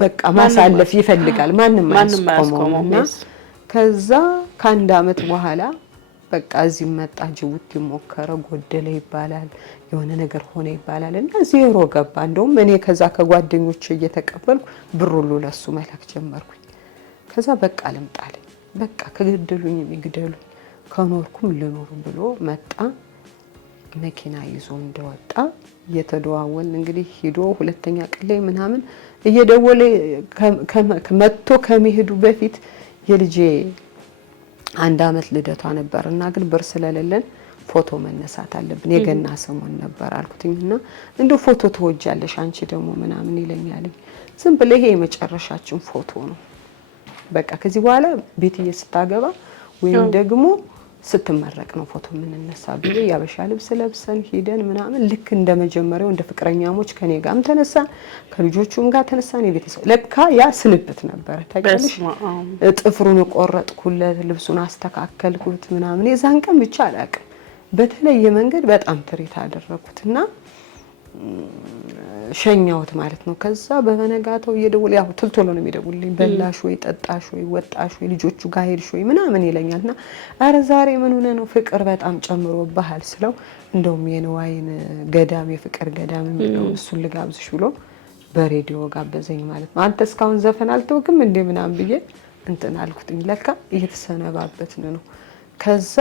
በቃ ማሳለፍ ይፈልጋል። ማንም አያስቆመውና ከዛ ከአንድ አመት በኋላ በቃ እዚህ መጣ። ጅቡቲ ሞከረ፣ ጎደለ ይባላል፣ የሆነ ነገር ሆነ ይባላል እና ዜሮ ገባ። እንደውም እኔ ከዛ ከጓደኞቼ እየተቀበልኩ ብር ሁሉ ለሱ መላክ ጀመርኩኝ። ከዛ በቃ ልምጣለኝ፣ በቃ ከገደሉኝ ይግደሉኝ፣ ከኖርኩም ልኖር ብሎ መጣ። መኪና ይዞ እንደወጣ እየተደዋወልን እንግዲህ ሂዶ 2ኛ ቀን ላይ ምናምን እየደወለ መጥቶ ከመሄዱ በፊት የልጄ 1 አመት ልደቷ ነበርና ግን ብር ስለሌለን ፎቶ መነሳት አለብን፣ የገና ሰሞን ነበር አልኩትኝና እንደ ፎቶ ተወጃለሽ አንቺ ደግሞ ምናምን ይለኛል። ዝም ብለ ይሄ የመጨረሻችን ፎቶ ነው፣ በቃ ከዚህ በኋላ ቤትዬ ስታገባ ወይም ደግሞ ስትመረቅ ነው ፎቶ የምንነሳ ብዬ ያበሻ ልብስ ለብሰን ሄደን ምናምን ልክ እንደ መጀመሪያው እንደ ፍቅረኛሞች ከኔ ጋርም ተነሳን፣ ከልጆቹም ጋር ተነሳን። የቤተሰብ ለካ ያ ስንብት ነበረ። ታውቂያለሽ፣ ጥፍሩን ቆረጥኩለት፣ ልብሱን አስተካከልኩት ምናምን። የዛን ቀን ብቻ አላውቅም በተለየ መንገድ በጣም ትሪት አደረኩትና ሸኛውት ማለት ነው። ከዛ በበነጋታው እየደወለ ያው ቶሎ ነው የሚደውልልኝ። በላሽ ወይ ጠጣሽ ወይ ወጣሽ ወይ ልጆቹ ጋር ሄድሽ ወይ ምናምን ይለኛልና አረ ዛሬ ምን ሆነ ነው ፍቅር በጣም ጨምሮብሃል ስለው እንደውም የነዋይን ገዳም የፍቅር ገዳም የሚለው እሱን ልጋብዝሽ ብሎ በሬዲዮ ጋበዘኝ ማለት ነው። አንተ እስካሁን ዘፈን አልተውክም እንዴ ምናምን ብዬ እንትን አልኩትኝ። ለካ እየተሰነባበትን ነው። ከዛ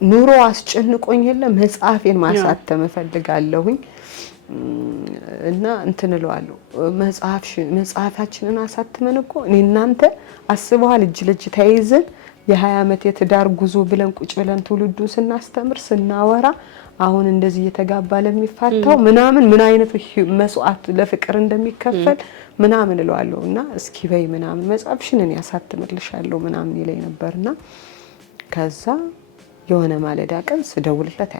ኑሮ አስጨንቆኝ የለ መጽሐፌን ማሳተም እፈልጋለሁኝ እና እንትን እለዋለሁ መጽሐፋችንን አሳትመን እኮ እኔ እናንተ አስበዋል እጅ ለእጅ ተያይዘን የ20 አመት የትዳር ጉዞ ብለን ቁጭ ብለን ትውልዱን ስናስተምር ስናወራ አሁን እንደዚህ እየተጋባ ለሚፋታው ምናምን ምን አይነት መስዋዕት ለፍቅር እንደሚከፈል ምናምን እለዋለሁ እና እስኪ በይ ምናምን መጽሐፍሽን እኔ ያሳትምልሻለሁ ምናምን ይለኝ ነበርና ከዛ የሆነ ማለዳ ቀን ስደውልለት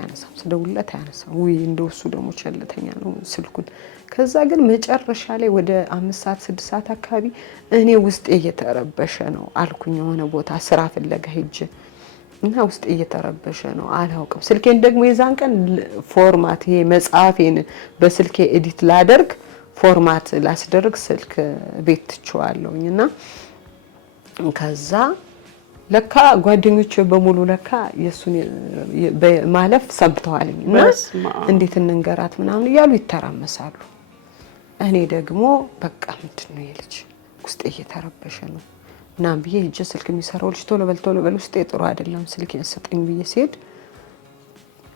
አያነሳም። ውይ እንደው እሱ ደግሞ ቸልተኛ ነው ስልኩን። ከዛ ግን መጨረሻ ላይ ወደ 5 ሰዓት 6 ሰዓት አካባቢ እኔ ውስጤ እየተረበሸ ነው አልኩኝ። የሆነ ቦታ ስራ ፍለጋ ሄጄ እና ውስጤ እየተረበሸ ነው አላውቅም። ስልኬን ደግሞ የዛን ቀን ፎርማት ይሄ መጽሐፌን በስልኬ ኤዲት ላደርግ ፎርማት ላስደርግ ስልክ ቤት ትቼዋለሁኝ እና ከዛ ለካ ጓደኞቼ በሙሉ ለካ የሱን ማለፍ ሰምተዋልኝ እና እንዴት እንንገራት ምናምን እያሉ ይተራመሳሉ። እኔ ደግሞ በቃ ምንድነው የልጅ ውስጤ እየተረበሸ ነው እና ብዬ እጄ ስልክ የሚሰራው ልጅ ቶሎ በል ውስጤ ጥሩ አይደለም ስልኬን ስጠኝ ብዬ ሲሄድ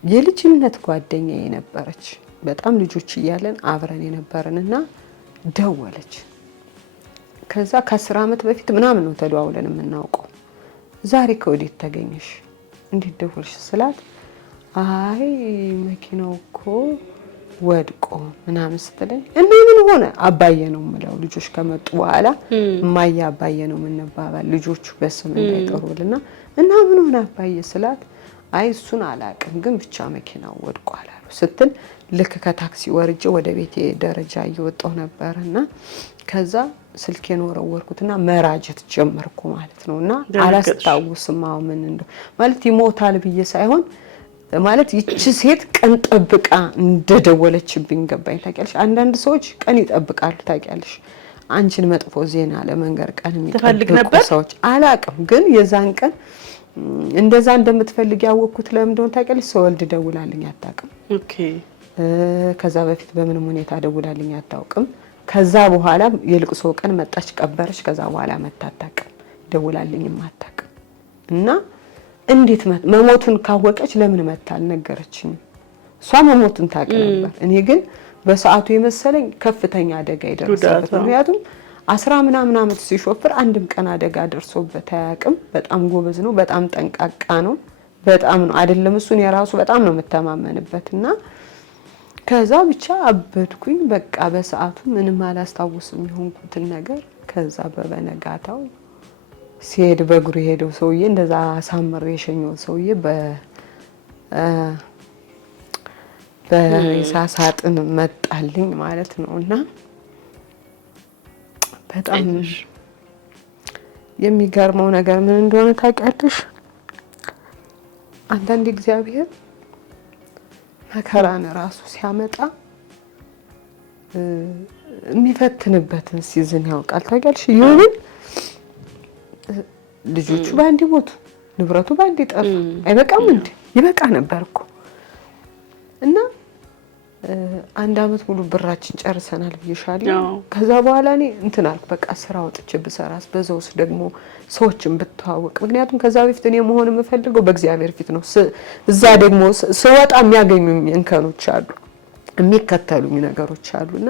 የልጅነት ጓደኛዬ ነበረች። በጣም ልጆች እያለን አብረን የነበረንና ደወለች። ከዛ ከ10 ዓመት በፊት ምናምን ነው ተደዋውለን የምናውቀው። ዛሬ ከወዴት ተገኘሽ እንዴት ደወልሽ ስላት አይ መኪናው እኮ ወድቆ ምናምን ስትለኝ እና ምን ሆነ አባዬ ነው የምለው ልጆች ከመጡ በኋላ እማዬ አባዬ ነው የምንባባል ልጆቹ በስም እንዳይጠሩልና እና ምን ሆነ አባዬ ስላት አይ እሱን አላውቅም ግን ብቻ መኪናው ወድቋል አሉ ስትል ልክ ከታክሲ ወርጄ ወደ ቤቴ ደረጃ እየወጣሁ ነበርና ከዛ ስልኬን ወረወርኩትና መራጀት ጀመርኩ ማለት ነውና አላስታውስም ምን እንደው ማለት ይሞታል ብዬ ሳይሆን ማለት ይቺ ሴት ቀን ጠብቃ እንደደወለችብኝ ገባኝ። ታውቂያለሽ አንዳንድ ሰዎች ቀን ይጠብቃሉ ታውቂያለሽ አንቺን መጥፎ ዜና ለመንገር ቀን የሚጠብቁ ሰዎች አላውቅም ግን የዛን ቀን እንደዛ እንደምትፈልግ ያወቅኩት ለምን እንደሆነ ታውቂያለሽ ሰወልድ ደውላልኝ አታውቅም። ኦኬ ከዛ በፊት በምንም ሁኔታ ደውላልኝ አታውቅም። ከዛ በኋላ የልቅሶ ቀን መጣች ቀበረች። ከዛ በኋላ መታጣቀም ደውላልኝም አታውቅም እና እንዴት መሞቱን ካወቀች ለምን መታ አልነገረችኝ? እሷ መሞቱን ታውቅ ነበር። እኔ ግን በሰዓቱ የመሰለኝ ከፍተኛ አደጋ ይደርሳበት። ምክንያቱም 10 ምናምን ዓመት ሲሾፍር አንድም ቀን አደጋ ደርሶበት አያውቅም። በጣም ጎበዝ ነው፣ በጣም ጠንቃቃ ነው። በጣም ነው አይደለም እሱን የራሱ በጣም ነው የምተማመንበትና ከዛ ብቻ አበድኩኝ። በቃ በሰዓቱ ምንም አላስታውስም የሆንኩትን ነገር። ከዛ በበነጋታው ሲሄድ በእግሩ የሄደው ሰውዬ እንደዛ አሳምር የሸኘው ሰውዬ በሬሳ ሳጥን መጣልኝ ማለት ነውና በጣም የሚገርመው ነገር ምን እንደሆነ ታውቂያለሽ? አንዳንድ እግዚአብሔር መከራን ራሱ ሲያመጣ የሚፈትንበትን ሲዝን ያውቃል። ታውቂያለሽ? ይሁን ልጆቹ ባንዲ ሞቱ፣ ንብረቱ ባንዲ ጠፋ። አይበቃም እንዴ? ይበቃ ነበር እኮ እና 1 አመት ሙሉ ብራችን ጨርሰናል ብዬሻለሁ። ከዛ በኋላ እኔ እንትን አልኩ በቃ ስራ ወጥቼ ብሰራስ በዛውስ ደግሞ ሰዎችን ብተዋወቅ። ምክንያቱም ከዛ በፊት እኔ መሆን የምፈልገው በእግዚአብሔር ፊት ነው። እዛ ደግሞ ስወጣ የሚያገኙኝ እንከኖች አሉ፣ የሚከተሉኝ ነገሮች አሉና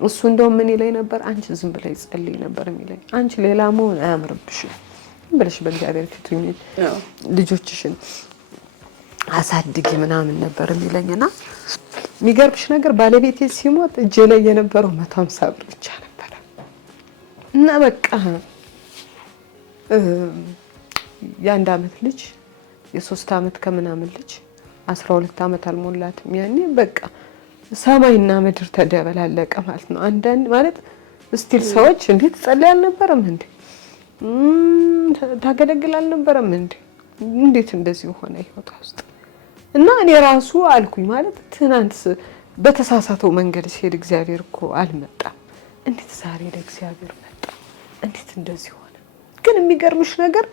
እሱ እንደውም ምን ይለኝ ነበር? አንቺ ዝም ብለሽ ጸልይ ነበር የሚለኝ። አንቺ ሌላ መሆን አያምርብሽም ብለሽ በእግዚአብሔር ፊት ሁኚ፣ ልጆችሽን አሳድጊ ምናምን ነበር የሚለኝና የሚገርምሽ ነገር ባለቤቴ ሲሞት እጄ ላይ የነበረው 150 ብር ብቻ ነበር እና በቃ የ1 አመት ልጅ የ3 አመት ከምናምን ልጅ 12 አመት አልሞላትም ያኔ በቃ ሰማይና ምድር ተደበላለቀ ማለት ነው። አንዳንድ ማለት ስቲል ሰዎች እንዴት ጸልይ አልነበረም እንዴ ታገለግል አልነበረም እንዴ እንዴት እንደዚህ ሆነ ህይወት ውስጥ እና እኔ ራሱ አልኩኝ ማለት ትናንት በተሳሳተው መንገድ ሲሄድ እግዚአብሔር እኮ አልመጣም፣ እንዴት ዛሬ ለእግዚአብሔር መጣ? እንዴት እንደዚህ ሆነ? ግን የሚገርምሽ ነገር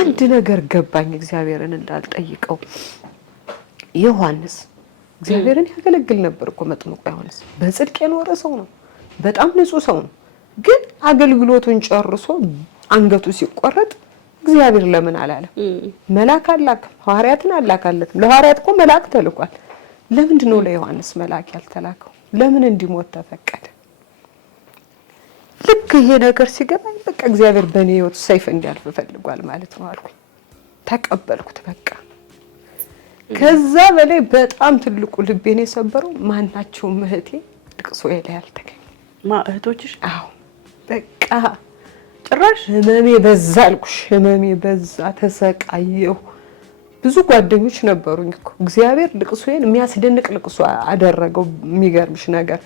አንድ ነገር ገባኝ እግዚአብሔርን እንዳልጠይቀው። ዮሐንስ እግዚአብሔርን ያገለግል ነበር እኮ መጥምቁ ዮሐንስ በጽድቅ የኖረ ሰው ነው፣ በጣም ንጹህ ሰው ነው። ግን አገልግሎቱን ጨርሶ አንገቱ ሲቆረጥ እግዚአብሔር ለምን አላለም? መልአክ አላከ፣ ሐዋርያትን አላካለት። ለሐዋርያት እኮ መልአክ ተልኳል። ለምንድን ነው ለዮሐንስ መልአክ ያልተላከው? ለምን እንዲሞት ተፈቀደ? ልክ ይሄ ነገር ሲገባኝ በቃ እግዚአብሔር በእኔ ህይወት ሰይፍ እንዲያልፍ ፈልጓል ማለት ነው አልኩ። ተቀበልኩት በቃ። ከዛ በላይ በጣም ትልቁ ልቤን የሰበረው ማናቸውም እህቴ ልቅሶዬ ላይ አልተገኘም። እህቶችሽ? አዎ በቃ ጭራሽ ህመሜ በዛ አልኩሽ። ህመሜ በዛ፣ ተሰቃየሁ። ብዙ ጓደኞች ነበሩኝ እኮ እግዚአብሔር ልቅሶዬን የሚያስደንቅ ልቅሶ አደረገው። የሚገርምሽ ነገር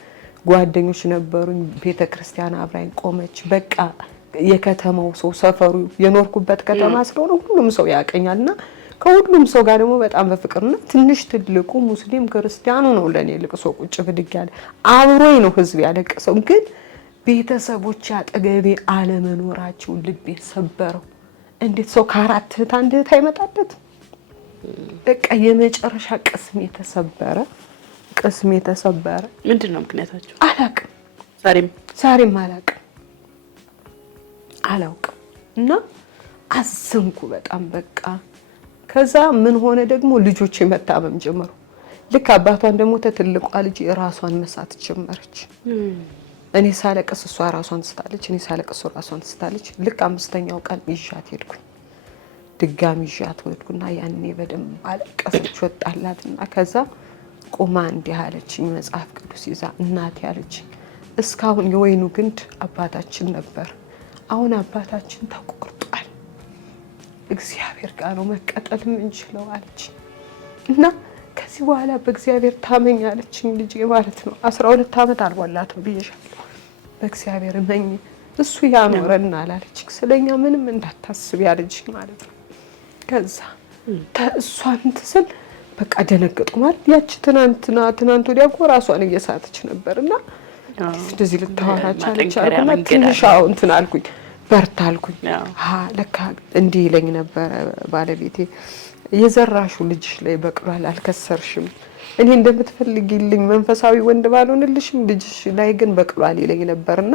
ጓደኞች ነበሩኝ። ቤተክርስቲያን አብራኝ ቆመች። በቃ የከተማው ሰው ሰፈሩ የኖርኩበት ከተማ ስለሆነ ሁሉም ሰው ያቀኛልና ከሁሉም ሰው ጋር ደግሞ በጣም በፍቅርና ትንሽ ትልቁ ሙስሊም ክርስቲያኑ ነው ለኔ ልቅሶ ቁጭ ብድግ ያለ አብሮኝ ነው ህዝብ ያለቀሰው። ግን ቤተሰቦች አጠገቤ አለመኖራቸው ልቤን ሰበረው። እንዴት ሰው ከአራት እህት አንድ እህት አይመጣበት? በቃ የመጨረሻ ቅስሜ ተሰበረ። ምንድነው ምክንያታቸው? አላውቅም። ዛሬም አላውቅም። እና አዘንኩ በጣም በቃ። ከዛ ምን ሆነ ደግሞ ልጆች መታመም ጀመሩ። ልክ አባቷን ደግሞ ትልቋ ልጅ ራሷን መሳት ጀመረች። እኔ ሳለቅስ እሷ ራሷን ስታለች፣ እኔ ሳለቅስ ራሷን ስታለች። ልክ 5ኛው ቀን ይዣት ሄድኩኝ። ድጋሚ ይዣት ወድኩና ያኔ በደንብ አለቀሰች ወጣላትና ከዛ ቆማ እንዲህ አለችኝ መጽሐፍ ቅዱስ ይዛ እናቴ አለችኝ እስካሁን የወይኑ ግንድ አባታችን ነበር፣ አሁን አባታችን ተቆርጧል፣ እግዚአብሔር ጋር ነው መቀጠል የምንችለው አለችኝ። እና ከዚህ በኋላ በእግዚአብሔር ታመኛለችኝ ልጄ ማለት ነው። 12 ዓመት አልሞላትም ብዬሻለሁ። በእግዚአብሔር እመኝ እሱ ያኖረናል አለችኝ። ስለኛ ምንም እንዳታስብ ያለችኝ ማለት ነው። ከዛ እሷን ትስል በቃ ደነገጡ ማለት ያቺ ትናንት ወዲያ እኮ ራሷን እየሳተች ነበርና እንደዚህ ልታወራች አልቻልኩና ትንሽ እንትን አልኩኝ፣ በርታ አልኩኝ። ለካ እንዲህ ይለኝ ነበረ ባለቤቴ፣ የዘራሹ ልጅሽ ላይ በቅሏል፣ አልከሰርሽም። እኔ እንደምትፈልጊልኝ መንፈሳዊ ወንድ ባልሆንልሽም ልጅሽ ላይ ግን በቅሏል ይለኝ ነበርና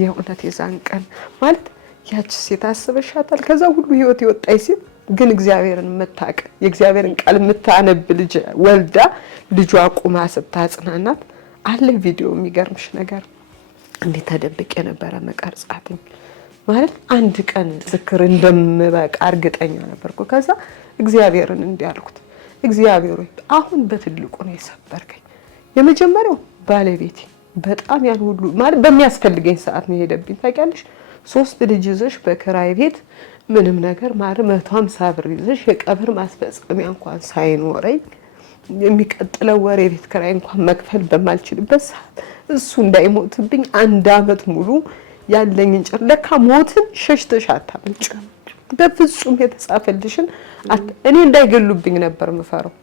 የእውነት የዛን ቀን ማለት ያቺ ሴት አስበሻታል? ከዛ ሁሉ ህይወት የወጣች ሴት ግን እግዚአብሔርን የምታውቅ የእግዚአብሔርን ቃል የምታነብ ልጅ ወልዳ ልጇ ቁማ ስታጽናናት አለ ቪዲዮ። የሚገርምሽ ነገር እንዴት ተደብቄ የነበረ መቀርጻትኝ ማለት አንድ ቀን ዝክር እንደምበቃ እርግጠኛ ነበርኩ። ከዛ እግዚአብሔርን እንዲያልኩት እግዚአብሔር ሆይ አሁን በትልቁ ነው የሰበርከኝ። የመጀመሪያው ባለቤቴ በጣም ያን ሁሉ ማለት በሚያስፈልገኝ ሰዓት ነው የሄደብኝ። ታውቂያለሽ 3 ልጅ ይዘሽ በክራይ ቤት ምንም ነገር ማለት 150 ብር ይዘሽ የቀብር ማስፈጸሚያ እንኳን ሳይኖረኝ የሚቀጥለው ወር የቤት ክራይ እንኳን መክፈል በማልችልበት ሰዓት እሱ እንዳይሞትብኝ 1 አመት ሙሉ ያለኝን ለካ ሞትን ሸሽተሽ አታመጭም። በፍጹም የተጻፈልሽን እኔ እንዳይገሉብኝ ነበር የምፈራው።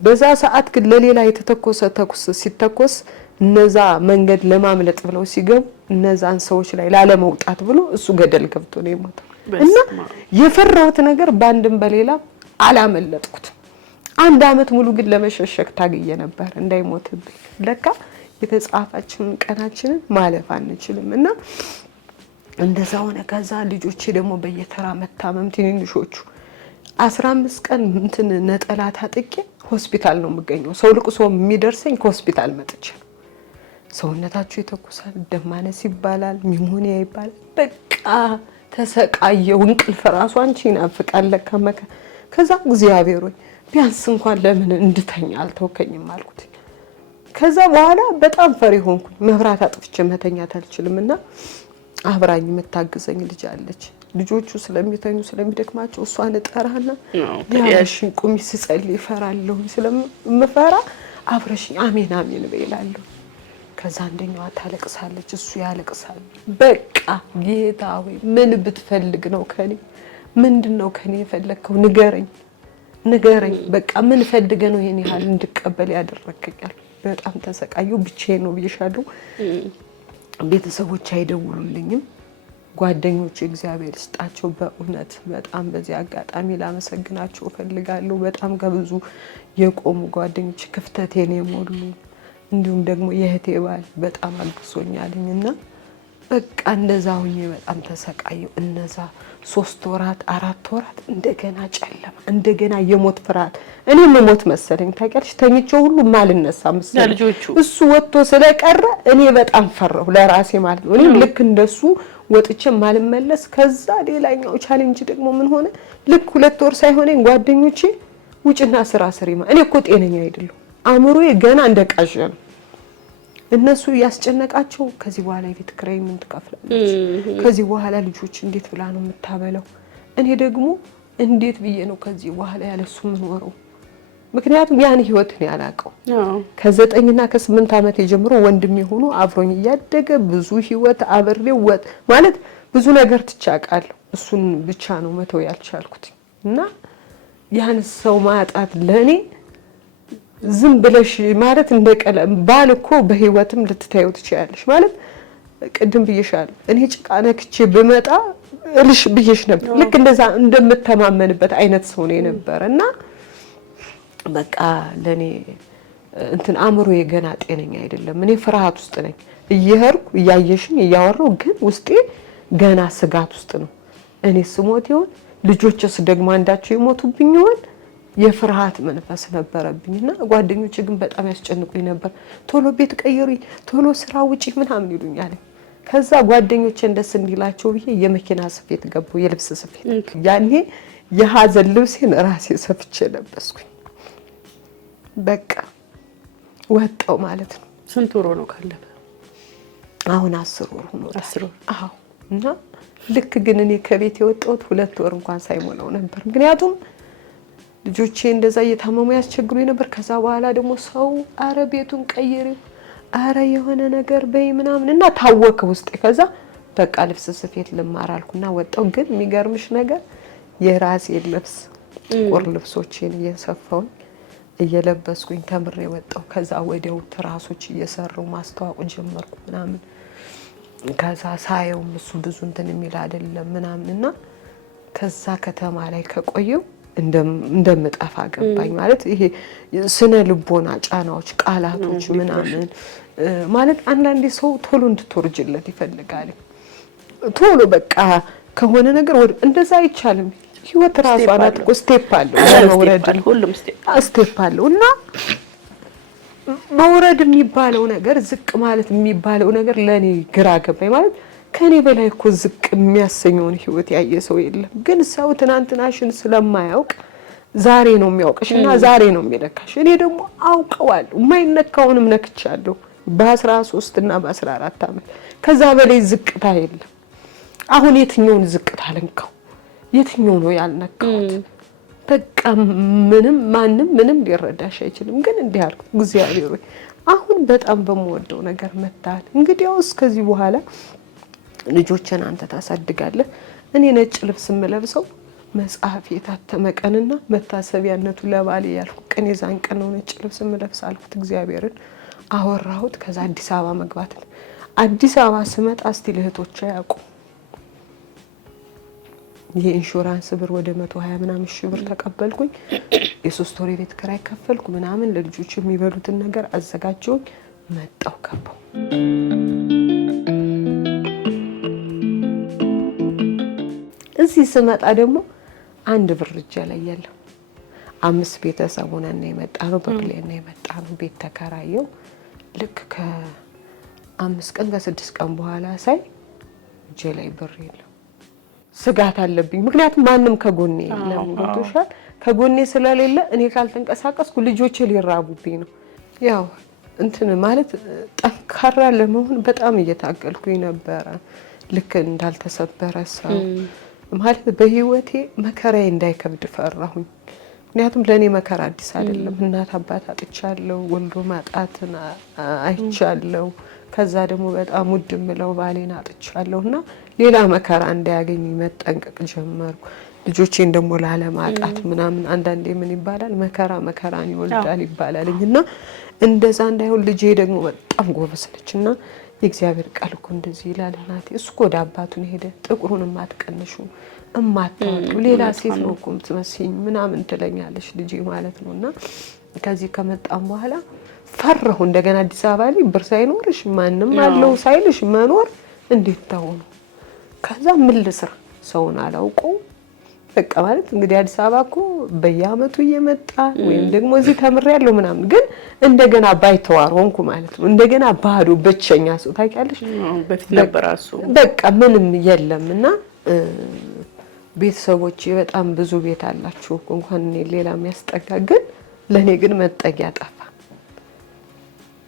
በዛ ሰዓት ግን ለሌላ የተተኮሰ ተኩስ ሲተኮስ እነዛ መንገድ ለማምለጥ ብለው ሲገቡ እነዛን ሰዎች ላይ ላለመውጣት ብሎ እሱ ገደል ገብቶ ነው የሞተው። እና የፈራሁት ነገር ባንድም በሌላ አላመለጥኩት። 1 አመት ሙሉ ግን ለመሸሸግ ታግዬ ነበር እንዳይሞትብኝ። ለካ የተጻፋችን ቀናችንን ማለፍ አንችልም። እና እንደዛ ሆነ። ከዛ ልጆቼ ደግሞ በየተራ መታመም ትንንሾቹ 15 ቀን እንትን ነጠላ ታጥቄ ሆስፒታል ነው የምገኘው። ሰው ልቅሶ የሚደርሰኝ ከሆስፒታል መጥቼ ነው። ሰውነታችሁ ይተኩሳል፣ ደም ማነስ ይባላል፣ ኒሞኒያ ይባላል። በቃ ተሰቃየው። እንቅልፍ ራሱ አንቺ ይናፍቃል ለካ መካ። ከዛ እግዚአብሔር ሆይ ቢያንስ እንኳን ለምን እንድተኛ አልተወከኝም አልኩት። ከዛ በኋላ በጣም ፈሪ ሆንኩኝ። መብራት አጥፍቼ መተኛት አልችልምና አብራኝ የምታግዘኝ ልጅ አለች። ልጆቹ ስለሚተኙ ስለሚደክማቸው እሷን እጠራና ያሽን ቁሚ ስጸልይ እፈራለሁ። ስለምፈራ አብረሽኝ አሜን አሜን በይላለሁ። ከዛ አንደኛዋ ታለቅሳለች፣ እሱ ያለቅሳል። በቃ ጌታ ሆይ ምን ብትፈልግ ነው ከኔ? ምንድነው ከኔ የፈለከው? ንገረኝ። በቃ ምን ፈልገ ነው ይሄን ያህል እንድቀበል ያደረከኛል? በጣም ተሰቃየሁ። ብቻዬን ነው ብዬሻለሁ። ቤተሰቦች አይደውሉልኝም። ጓደኞች እግዚአብሔር ይስጣቸው በእውነት በጣም በዚህ አጋጣሚ ላመሰግናቸው እፈልጋለሁ። በጣም ከብዙ የቆሙ ጓደኞች ክፍተቴን የሞሉ እንዲሁም ደግሞ የእህቴ ባል በጣም አግዞኛልና በቃ እንደዛ ሆኜ በጣም ተሰቃየሁ። እነዛ 3 ወራት 4 ወራት እንደገና ጨለማ፣ እንደገና የሞት ፍርሃት። እኔም የሞት መሰለኝ ታውቂያለሽ። ተኝቼው ሁሉ ማልነሳ መሰለኝ። እሱ ወጥቶ ስለቀረ እኔ በጣም ፈራሁ ለራሴ ማለት ነው። እኔም ልክ እንደሱ ወጥቼ ማልመለስ። ከዛ ሌላኛው ቻሌንጅ ደግሞ ምን ሆነ? ልክ 2 ወር ሳይሆነኝ ጓደኞቼ ውጭና ስራ ስሪማ። እኔ እኮ ጤነኛ አይደለሁ፣ አእምሮዬ ገና እንደቃዠ ነው። እነሱ ያስጨነቃቸው ከዚህ በኋላ የቤት ኪራይ ምን ትከፍላለች? ከዚህ በኋላ ልጆች እንዴት ብላ ነው የምታበለው? እኔ ደግሞ እንዴት ብዬ ነው ከዚህ በኋላ ያለሱ የምኖረው? ምክንያቱም ያን ህይወት ነው ያላቀው። ከ9 እና ከ8 ዓመት ጀምሮ ወንድም ሆኖ አብሮኝ እያደገ ብዙ ህይወት አብሬው ማለት ብዙ ነገር ትቻቃለሁ። እሱን ብቻ ነው መተው ያልቻልኩት። እና ያን ሰው ማጣት ለኔ ዝም ብለሽ ማለት እንደቀለም ባል እኮ በህይወትም ልትታዩ ትችያለሽ። ማለት ቅድም ብዬሻለሁ እኔ ጭቃ ነክቼ ብመጣ እልሽ ብዬሽ ነበር። ልክ እንደዛ እንደምተማመንበት አይነት ሰው ነው የነበረና በቃ ለኔ እንትን አእምሮዬ ገና ጤነኛ አይደለም። እኔ ፍርሃት ውስጥ ነኝ። እየሄድኩ እያየሽኝ እያወራሁ ግን ውስጤ ገና ስጋት ውስጥ ነው። እኔ ስሞት ይሆን? ልጆችስ ደግሞ አንዳቸው ይሞቱብኝ ይሆን? የፍርሃት መንፈስ ነበረብኝና ጓደኞቼ ግን በጣም ያስጨንቁኝ ነበር። ቶሎ ቤት ቀይሪ፣ ቶሎ ስራ ውጪ ምናምን ይሉኛል። ከዛ ጓደኞቼ ደስ እንዲላቸው ብዬ የመኪና ስፌት ገባሁ፣ የልብስ ስፌት። ያኔ የሀዘን ልብሴን ራሴ ሰፍቼ ለበስኩኝ። በቃ ወጣው ማለት ነው። ስንት ወር ነው ካለፈ? አሁን 10 ወር ሆኖታል። 10 ወር? አዎ። እና ልክ ግን እኔ ከቤት የወጣሁት 2 ወር እንኳን ሳይሞላው ነበር። ምክንያቱም ልጆቼ እንደዛ እየታመሙ ያስቸግሩኝ ነበር። ከዛ በኋላ ደግሞ ሰው አረ ቤቱን ቀይሪው፣ አረ የሆነ ነገር በይ ምናምን እና ታወከ ውስጤ። ከዛ በቃ ልብስ ስፌት ልማር አልኩና ወጣሁ። ግን የሚገርምሽ ነገር የራሴ ልብስ ጥቁር ልብሶቼን እየሰፋሁኝ እየለበስኩኝ ተምሬ ወጣሁ። ከዛ ወዲያው ትራሶች እየሰራሁ ማስተዋወቅ ጀመርኩ ምናምን። ከዛ ሳየውም እሱ ብዙ እንትን የሚል አይደለም ምናምን እና ከዛ ከተማ ላይ ከቆየው እንደምጠፋ ገባኝ። ማለት ይሄ ስነ ልቦና ጫናዎች፣ ቃላቶች ምናምን ማለት አንዳንዴ ሰው ቶሎ እንድትወርጅለት ይፈልጋል። ቶሎ በቃ ከሆነ ነገር እንደዛ አይቻልም። ህይወት ራሷ ናት እኮ ስቴፕ አለው፣ መውረድ ሁሉም ስቴፕ አለው እና መውረድ የሚባለው ነገር ዝቅ ማለት የሚባለው ነገር ለኔ ግራ ገባኝ። ማለት ከኔ በላይ እኮ ዝቅ የሚያሰኘውን ህይወት ያየ ሰው የለም። ግን ሰው ትናንትናሽን ስለማያውቅ ዛሬ ነው የሚያውቅሽ እና ዛሬ ነው የሚለካሽ። እኔ ደግሞ አውቀዋለሁ፣ የማይነካውንም ነክቻለሁ በ13 እና በ14 ዓመት። ከዛ በላይ ዝቅታ የለም። አሁን የትኛውን ዝቅታ ልንካው? የትኛው ነው ያልነካሁት? በቃ ምንም ማንም ምንም ሊረዳሽ አይችልም። ግን እንዲህ አልኩት፣ እግዚአብሔር ሆይ አሁን በጣም በመወደው ነገር መታል። እንግዲያውስ ከዚህ በኋላ ልጆችን አንተ ታሳድጋለህ። እኔ ነጭ ልብስ የምለብሰው መጽሐፍ የታተመ ቀንና መታሰቢያነቱ ለባሌ ያልኩ ቀን የዛን ቀን ነው ነጭ ልብስ የምለብስ አልኩት። እግዚአብሔርን አወራሁት። ከዛ አዲስ አበባ መግባት ነው። አዲስ አበባ ስመጣ እስቲ እህቶቼ ያውቁ የኢንሹራንስ ብር ወደ 120 ምናምን ሺህ ብር ተቀበልኩኝ። የ3 ወር ቤት ኪራይ ከፈልኩ ምናምን። ለልጆች የሚበሉትን ነገር አዘጋጀሁኝ። መጣሁ ገባሁ። እዚህ ስመጣ ደግሞ አንድ ብር እጄ ላይ የለም። 5 ቤተሰብ ሆነን ነው የመጣነው፣ በፕሌን ነው የመጣነው። ቤት ተከራየው። ልክ ከ5 ቀን ከ6 ቀን በኋላ ሳይ እጄ ላይ ብር የለም። ስጋት አለብኝ። ምክንያቱም ማንም ከጎኔ የለም። ገብቶሻል? ከጎኔ ስለሌለ እኔ ካልተንቀሳቀስኩ ልጆቼ ሊራቡብኝ ነው። ያው እንትን ማለት ጠንካራ ለመሆን በጣም እየታገልኩኝ ነበረ። ልክ እንዳልተሰበረ ሰው ማለት በህይወቴ መከራዬ እንዳይከብድ ፈራሁኝ። ምክንያቱም ለኔ መከራ አዲስ አይደለም። እናት አባት አጥቻለሁ፣ ወልዶ ማጣትን አይቻለሁ። ከዛ ደግሞ በጣም ውድ የምለው ባሌን አጥቻለሁና ሌላ መከራ እንዳያገኝ መጠንቀቅ ጀመርኩ። ልጆቼን ደግሞ ላለማጣት ምናምን አንዳንዴ ምን ይባላል መከራ መከራን ይወልዳል ይባላልኝና እንደዛ እንዳይሆን ልጄ ደግሞ በጣም ጎበዝ ነችና የእግዚአብሔር ቃል እኮ እንደዚህ ይላል እናቴ እሱ እኮ ወደ አባቱን ሄደ ጥቁሩን ማትቀንሹ እማታወቂው ሌላ ሴት ነው እኮ የምትመስይኝ ምናምን ትለኛለች ልጄ ማለት ነውና ከዚህ ከመጣም በኋላ ፈራሁ። እንደገና አዲስ አበባ ላይ ብር ሳይኖርሽ ማንም አለው ሳይልሽ መኖር እንዴት ታውኑ? ከዛ ምን ልስራ? ሰውን አላውቀው። በቃ ማለት እንግዲህ አዲስ አበባ እኮ በየአመቱ እየመጣ ወይም ደግሞ እዚህ ተምሬያለሁ ምናምን፣ ግን እንደገና ባይተዋር ሆንኩ ማለት ነው። እንደገና ባዶ ብቸኛ ሰው ታውቂያለሽ። በፊት ነበር እሱ በቃ ምንም የለምና ቤተሰቦቼ በጣም ብዙ ቤት አላችሁ እንኳን እኔ ሌላ የሚያስጠጋ፣ ግን ለኔ ግን መጠጊያ ጠፋ።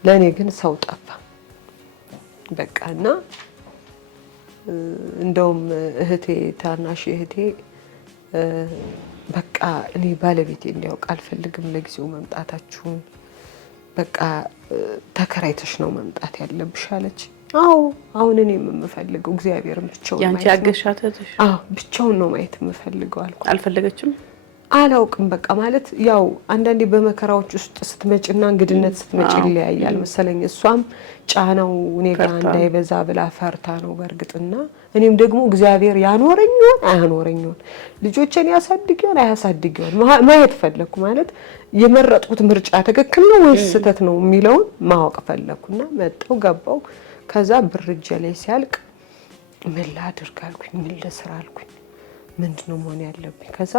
ለኔ ግን ሰው ጠፋ። በቃና እንደውም እህቴ ታናሽ እህቴ በቃ እኔ ባለቤቴ እንዲያውቅ አልፈልግም ለጊዜው መምጣታችሁን፣ በቃ ተከራይተሽ ነው መምጣት ያለብሽ አለች። አዎ አሁን እኔ የምፈልገው እግዚአብሔርን ብቻውን ያንቺ ያገሻተሽ? አዎ ብቻውን ነው ማየት የምፈልገው አልኩ። አልፈለገችም? አላውቅም በቃ ማለት ያው አንዳንዴ በመከራዎች ውስጥ ስትመጪና እንግድነት ስትመጪ ይለያያል መሰለኝ። እሷም ጫናው እኔ ጋር እንዳይበዛ ብላ ፈርታ ነው በእርግጥና እኔም ደግሞ እግዚአብሔር ያኖረኝ ይሆን አያኖረኝ ይሆን ልጆቼን ያሳድግ ይሆን አያሳድግ ይሆን ማየት ፈለኩ። ማለት የመረጥኩት ምርጫ ትክክል ነው ወይስ ስህተት ነው የሚለውን ማወቅ ፈለኩና መጣሁ ገባሁ። ከዛ ብር እጄ ላይ ሲያልቅ ምን ላድርግ አልኩኝ፣ ምን ልስራ አልኩኝ፣ ምንድነው መሆን ያለብኝ? ከዛ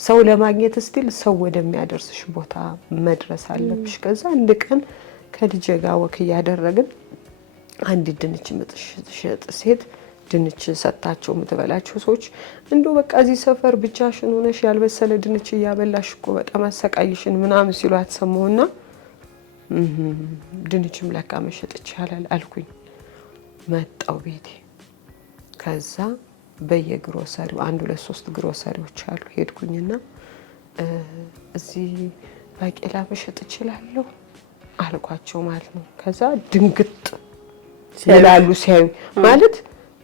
ሰው ለማግኘት ስቲል ሰው ወደሚያደርስሽ ቦታ መድረስ አለብሽ። ከዛ አንድ ቀን ከልጄ ጋር ወክ እያደረግን አንድ ድንች የምትሸጥ ሴት ድንች ሰጣቸው የምትበላቸው ሰዎች እንደው በቃ እዚህ ሰፈር ብቻሽን ሆነሽ ያልበሰለ ድንች እያበላሽ እኮ በጣም አሰቃይሽን ምናምን ሲሏት ሰማሁና ድንችም ለካ መሸጥ ይቻላል አልኩኝ። መጣው ቤቴ። ከዛ በየግሮሰሪው 1-2-3 ግሮሰሪዎች አሉ። ሄድኩኝና እዚህ ባቄላ መሸጥ እችላለሁ አልኳቸው ማለት ነው። ከዛ ድንግጥ ይላሉ ሲያዩ ማለት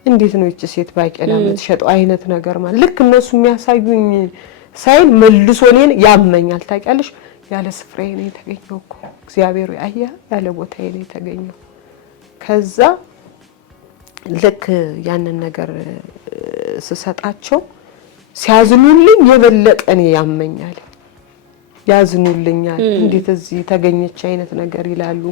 እንዴት ነው እቺ ሴት ባቄላ የምትሸጠው አይነት ነገር ማለት ልክ እነሱ የሚያሳዩኝ ሳይል መልሶ እኔን ያመኛል። ታውቂያለሽ ያለ ስፍራዬ ነው የተገኘው እኮ እግዚአብሔር ያያ ያለ ቦታዬ ነው የተገኘው። ከዛ ልክ ያንን ነገር ስሰጣቸው ሲያዝኑልኝ የበለጠ እኔ ያመኛል። ያዝኑልኛል። እንዴት እዚህ ተገኘች አይነት ነገር ይላሉ።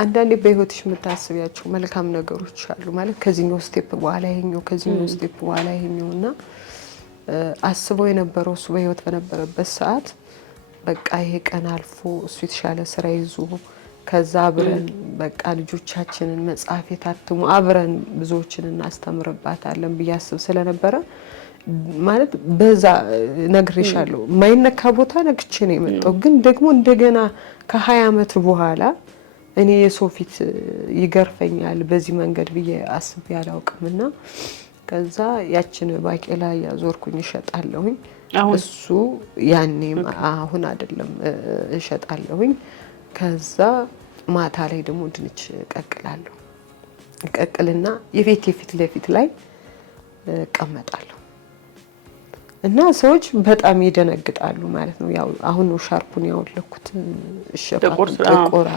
አንዳንዴ በህይወትሽ የምታስቢያቸው መልካም ነገሮች አሉ ማለት ከዚህኛው ስቴፕ በኋላ ይሄኛው ከዚህኛው ስቴፕ በኋላ ይሄኛውና አስበው የነበረው እሱ በህይወት በነበረበት ሰዓት በቃ ይሄ ቀን አልፎ እሱ የተሻለ ስራ ይዞ ከዛ አብረን በቃ ልጆቻችንን መጽሐፍ የታትሙ አብረን ብዙዎችን እናስተምርባታለን ብዬ አስብ ስለነበረ ማለት በዛ ነግሬሻለሁ ማይነካ ቦታ ነግቼ ነው የመጣው። ግን ደግሞ እንደገና ከ20 አመት በኋላ እኔ የሰው ፊት ይገርፈኛል በዚህ መንገድ ብዬ አስቤ አላውቅምና ከዛ ያችን ባቄላ ያዞርኩኝ እሸጣለሁኝ። እሱ ያኔ አሁን አይደለም እሸጣለሁኝ። ከዛ ማታ ላይ ደግሞ ድንች ቀቅላለሁ። ቀቅልና የቤቴ ፊት ለፊት ላይ እቀመጣለሁ እና ሰዎች በጣም ይደነግጣሉ ማለት ነው። ያው አሁን ነው ሻርፑን ያወለኩት ጥቁር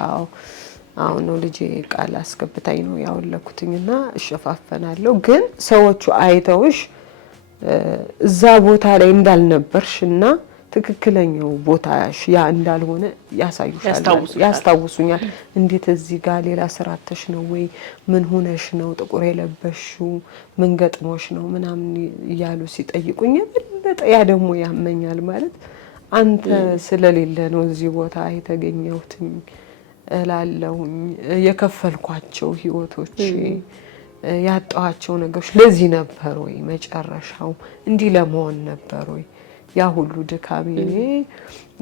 አሁን ነው ልጄ ቃል አስገብታኝ ነው ያወለኩትኝና እሸፋፈናለሁ። ግን ሰዎቹ አይተውሽ እዛ ቦታ ላይ እንዳልነበርሽና ትክክለኛው ቦታሽ ያ እንዳልሆነ ያስታውሱኛል። እንዴት እዚህ ጋር ሌላ ስራተሽ ነው ወይ ምን ሆነሽ ነው ጥቁር የለበሽው ምን ገጥሞሽ ነው ምናምን እያሉ ሲጠይቁኝ የበለጠ ያ ደግሞ ያመኛል ማለት አንተ ስለሌለ ነው እዚህ ቦታ የተገኘሁትኝ እላለሁኝ። የከፈልኳቸው ህይወቶች ያጣኋቸው ነገሮች ለዚህ ነበር ወይ መጨረሻው እንዲህ ለመሆን ነበር ወይ ያ ሁሉ ድካሜ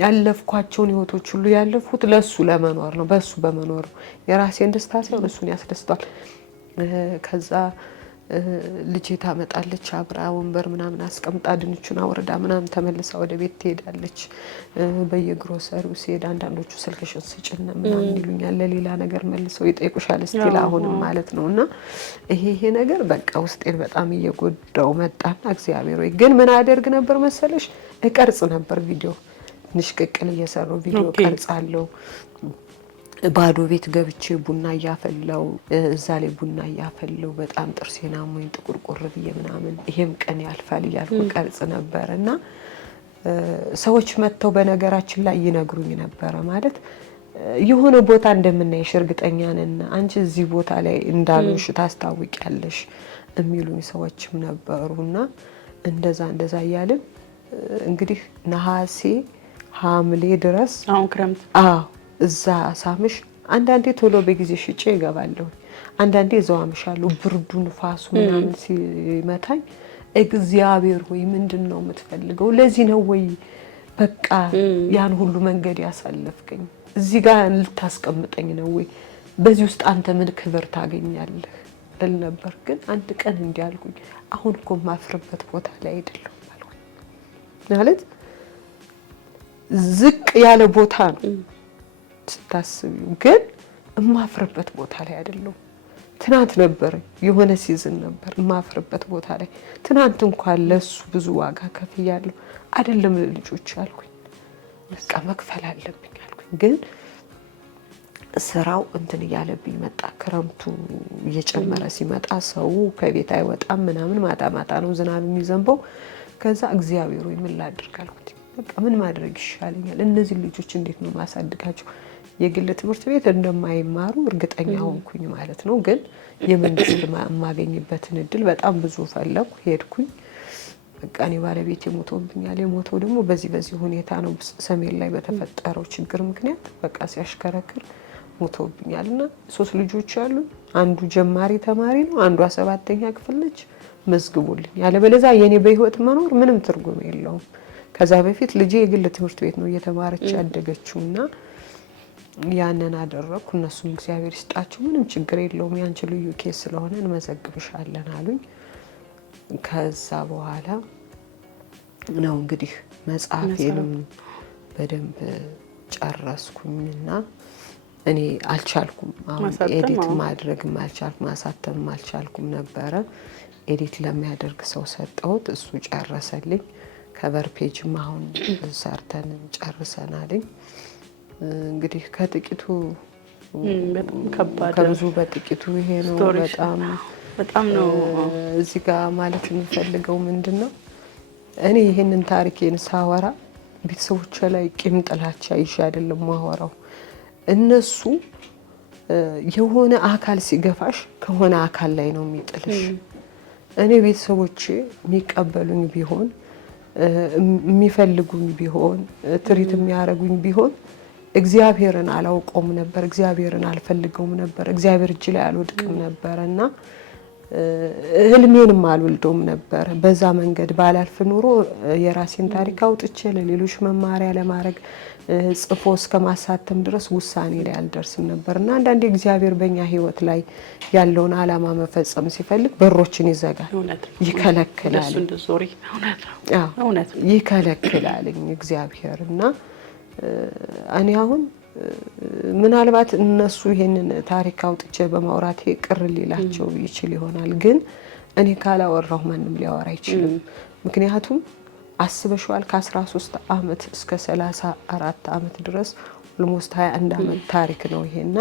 ያለፍኳቸውን ህይወቶች ሁሉ ያለፉት ለሱ ለመኖር ነው በሱ በመኖር ነው። የራሴን ደስታ ሳይሆን እሱን ያስደስታል። ከዛ ልጄ ታመጣለች አብራ ወንበር ምናምን አስቀምጣ ድንቹን አወርዳ ምናምን ተመልሳ ወደ ቤት ትሄዳለች። በየግሮሰሪው ሲሄድ አንዳንዶቹ ስልክሽን ስጭን ምናምን ይሉኛል። ለሌላ ነገር መልሰው ይጠይቁሻል ስቲል አሁንም ማለት ነውና ይሄ ነገር በቃ ውስጤን በጣም እየጎዳው መጣና እግዚአብሔር ወይ ግን ምን አደርግ ነበር መሰለሽ እቀርጽ ነበር ቪዲዮ ንሽቅቅል እየሰራው ቪዲዮ ቀርጻለሁ። ባዶ ቤት ገብቼ ቡና እያፈላው እዛ ላይ ቡና እያፈላው በጣም ጥርሴን አሞኝ ጥቁር ቁር ብዬ ምናምን ይሄም ቀን ያልፋል እያልኩ ቀርጽ ነበርና ሰዎች መጥተው በነገራችን ላይ ይነግሩኝ ነበር ማለት የሆነ ቦታ እንደምናይሽ እርግጠኛ ነን አንቺ እዚህ ቦታ ላይ እንዳሉሽ ታስታውቂያለሽ የሚሉኝ ሰዎችም ነበሩና እንደዛ እያልን እንግዲህ ነሐሴ ሐምሌ ድረስ አሁን ክረምት እዛ ሳምሽ አንዳንዴ ቶሎ በጊዜ ሽጬ ይገባለሁ። አንዳንዴ እዛው አምሻለሁ። ብርዱ ንፋሱ ምናምን ሲመታኝ እግዚአብሔር ሆይ ምንድነው የምትፈልገው? ለዚህ ነው ወይ በቃ ያን ሁሉ መንገድ ያሳለፍከኝ? እዚህ ጋር ልታስቀምጠኝ ነው ወይ? በዚህ ውስጥ አንተ ምን ክብር ታገኛለህ? እል ነበር። ግን አንድ ቀን እንዲያልኩኝ አሁን እኮ ማፍርበት ቦታ ላይ አይደለም አልኩኝ። ማለት ዝቅ ያለ ቦታ ነው ስታስቢው ግን እማፍርበት ቦታ ላይ አይደለም። ትናንት ነበር የሆነ ሲዝን ነበር እማፍርበት ቦታ ላይ ትናንት እንኳን ለሱ ብዙ ዋጋ ከፍያለሁ አይደለም ለልጆች አልኩኝ። በቃ መክፈል አለብኝ አልኩኝ። ግን ስራው እንትን እያለብኝ መጣ። ክረምቱ እየጨመረ ሲመጣ ሰው ከቤት አይወጣም ምናምን ማታ ነው ዝናብ የሚዘንበው። ከዛ እግዚአብሔር ወይ ምን ላድርግ አልኩት። በቃ ምን ማድረግ ይሻለኛል? እነዚህ ልጆች እንዴት ነው ማሳድጋቸው? የግል ትምህርት ቤት እንደማይማሩ እርግጠኛ ሆንኩኝ ማለት ነው። ግን የመንግስት የማገኝበትን እድል በጣም ብዙ ፈለኩ ሄድኩኝ። በቃ እኔ ባለቤቴ ሞቶብኛል። የሞተው ደግሞ በዚህ ሁኔታ ነው፣ ሰሜን ላይ በተፈጠረው ችግር ምክንያት በቃ ሲያሽከረክር ሞቶብኛል። እና 3 ልጆች አሉ። አንዱ ጀማሪ ተማሪ ነው፣ አንዷ 7ኛ ክፍል ነች። መዝግቡልኝ፣ ያለበለዚያ የኔ በህይወት መኖር ምንም ትርጉም የለውም። ከዛ በፊት ልጄ የግል ትምህርት ቤት ነው እየተማረች ያደገችውና ያንን አደረኩ። እነሱም እግዚአብሔር ይስጣቸው ምንም ችግር የለውም ያንቺ ልዩ ኬስ ስለሆነ እንመዘግብሻለን አሉኝ። ከዛ በኋላ ነው እንግዲህ መጽሐፌንም በደንብ ጨረስኩኝና እኔ አልቻልኩም። አሁን ኤዲት ማድረግም አልቻልኩም፣ ማሳተምም አልቻልኩም ነበረ። ኤዲት ለሚያደርግ ሰው ሰጠሁት፣ እሱ ጨረሰልኝ። ከቨር ፔጅም አሁን ሰርተን ጨርሰናልኝ። እንግዲህ ከጥቂቱ ከብዙ በጥቂቱ ይሄ ነው። በጣም ነው እዚህ ጋር ማለት የሚፈልገው ምንድነው፣ እኔ ይሄንን ታሪኬን ሳወራ ቤተሰቦቼ ላይ ቂም ጥላቻ ይዤ አይደለም ማወራው። እነሱ የሆነ አካል ሲገፋሽ ከሆነ አካል ላይ ነው የሚጥልሽ። እኔ ቤተሰቦቼ የሚቀበሉኝ ቢሆን የሚፈልጉኝ ቢሆን ትሪት የሚያደርጉኝ ቢሆን እግዚአብሔርን አላውቀውም ነበር፣ እግዚአብሔርን አልፈልገውም ነበር፣ እግዚአብሔር እጅ ላይ አልወድቅም ነበር እና ህልሜንም አልወልደውም ነበር። በዛ መንገድ ባላልፍ ኑሮ የራሴን ታሪክ አውጥቼ ለሌሎች መማሪያ ለማድረግ ጽፎ እስከ ማሳተም ድረስ ውሳኔ ላይ አልደርስም ነበር እና አንዳንዴ እግዚአብሔር በእኛ ህይወት ላይ ያለውን ዓላማ መፈጸም ሲፈልግ በሮችን ይዘጋል፣ ይከለክላል፣ ይከለክላል እግዚአብሔር እና እኔ አሁን ምናልባት እነሱ ይሄንን ታሪክ አውጥቼ በማውራቴ ቅር ሊላቸው ይችል ይሆናል፣ ግን እኔ ካላወራሁ ማንም ሊያወራ አይችልም። ምክንያቱም አስበሽዋል ከ13 ዓመት እስከ 34 ዓመት ድረስ ኦልሞስት 21 ዓመት ታሪክ ነው ይሄና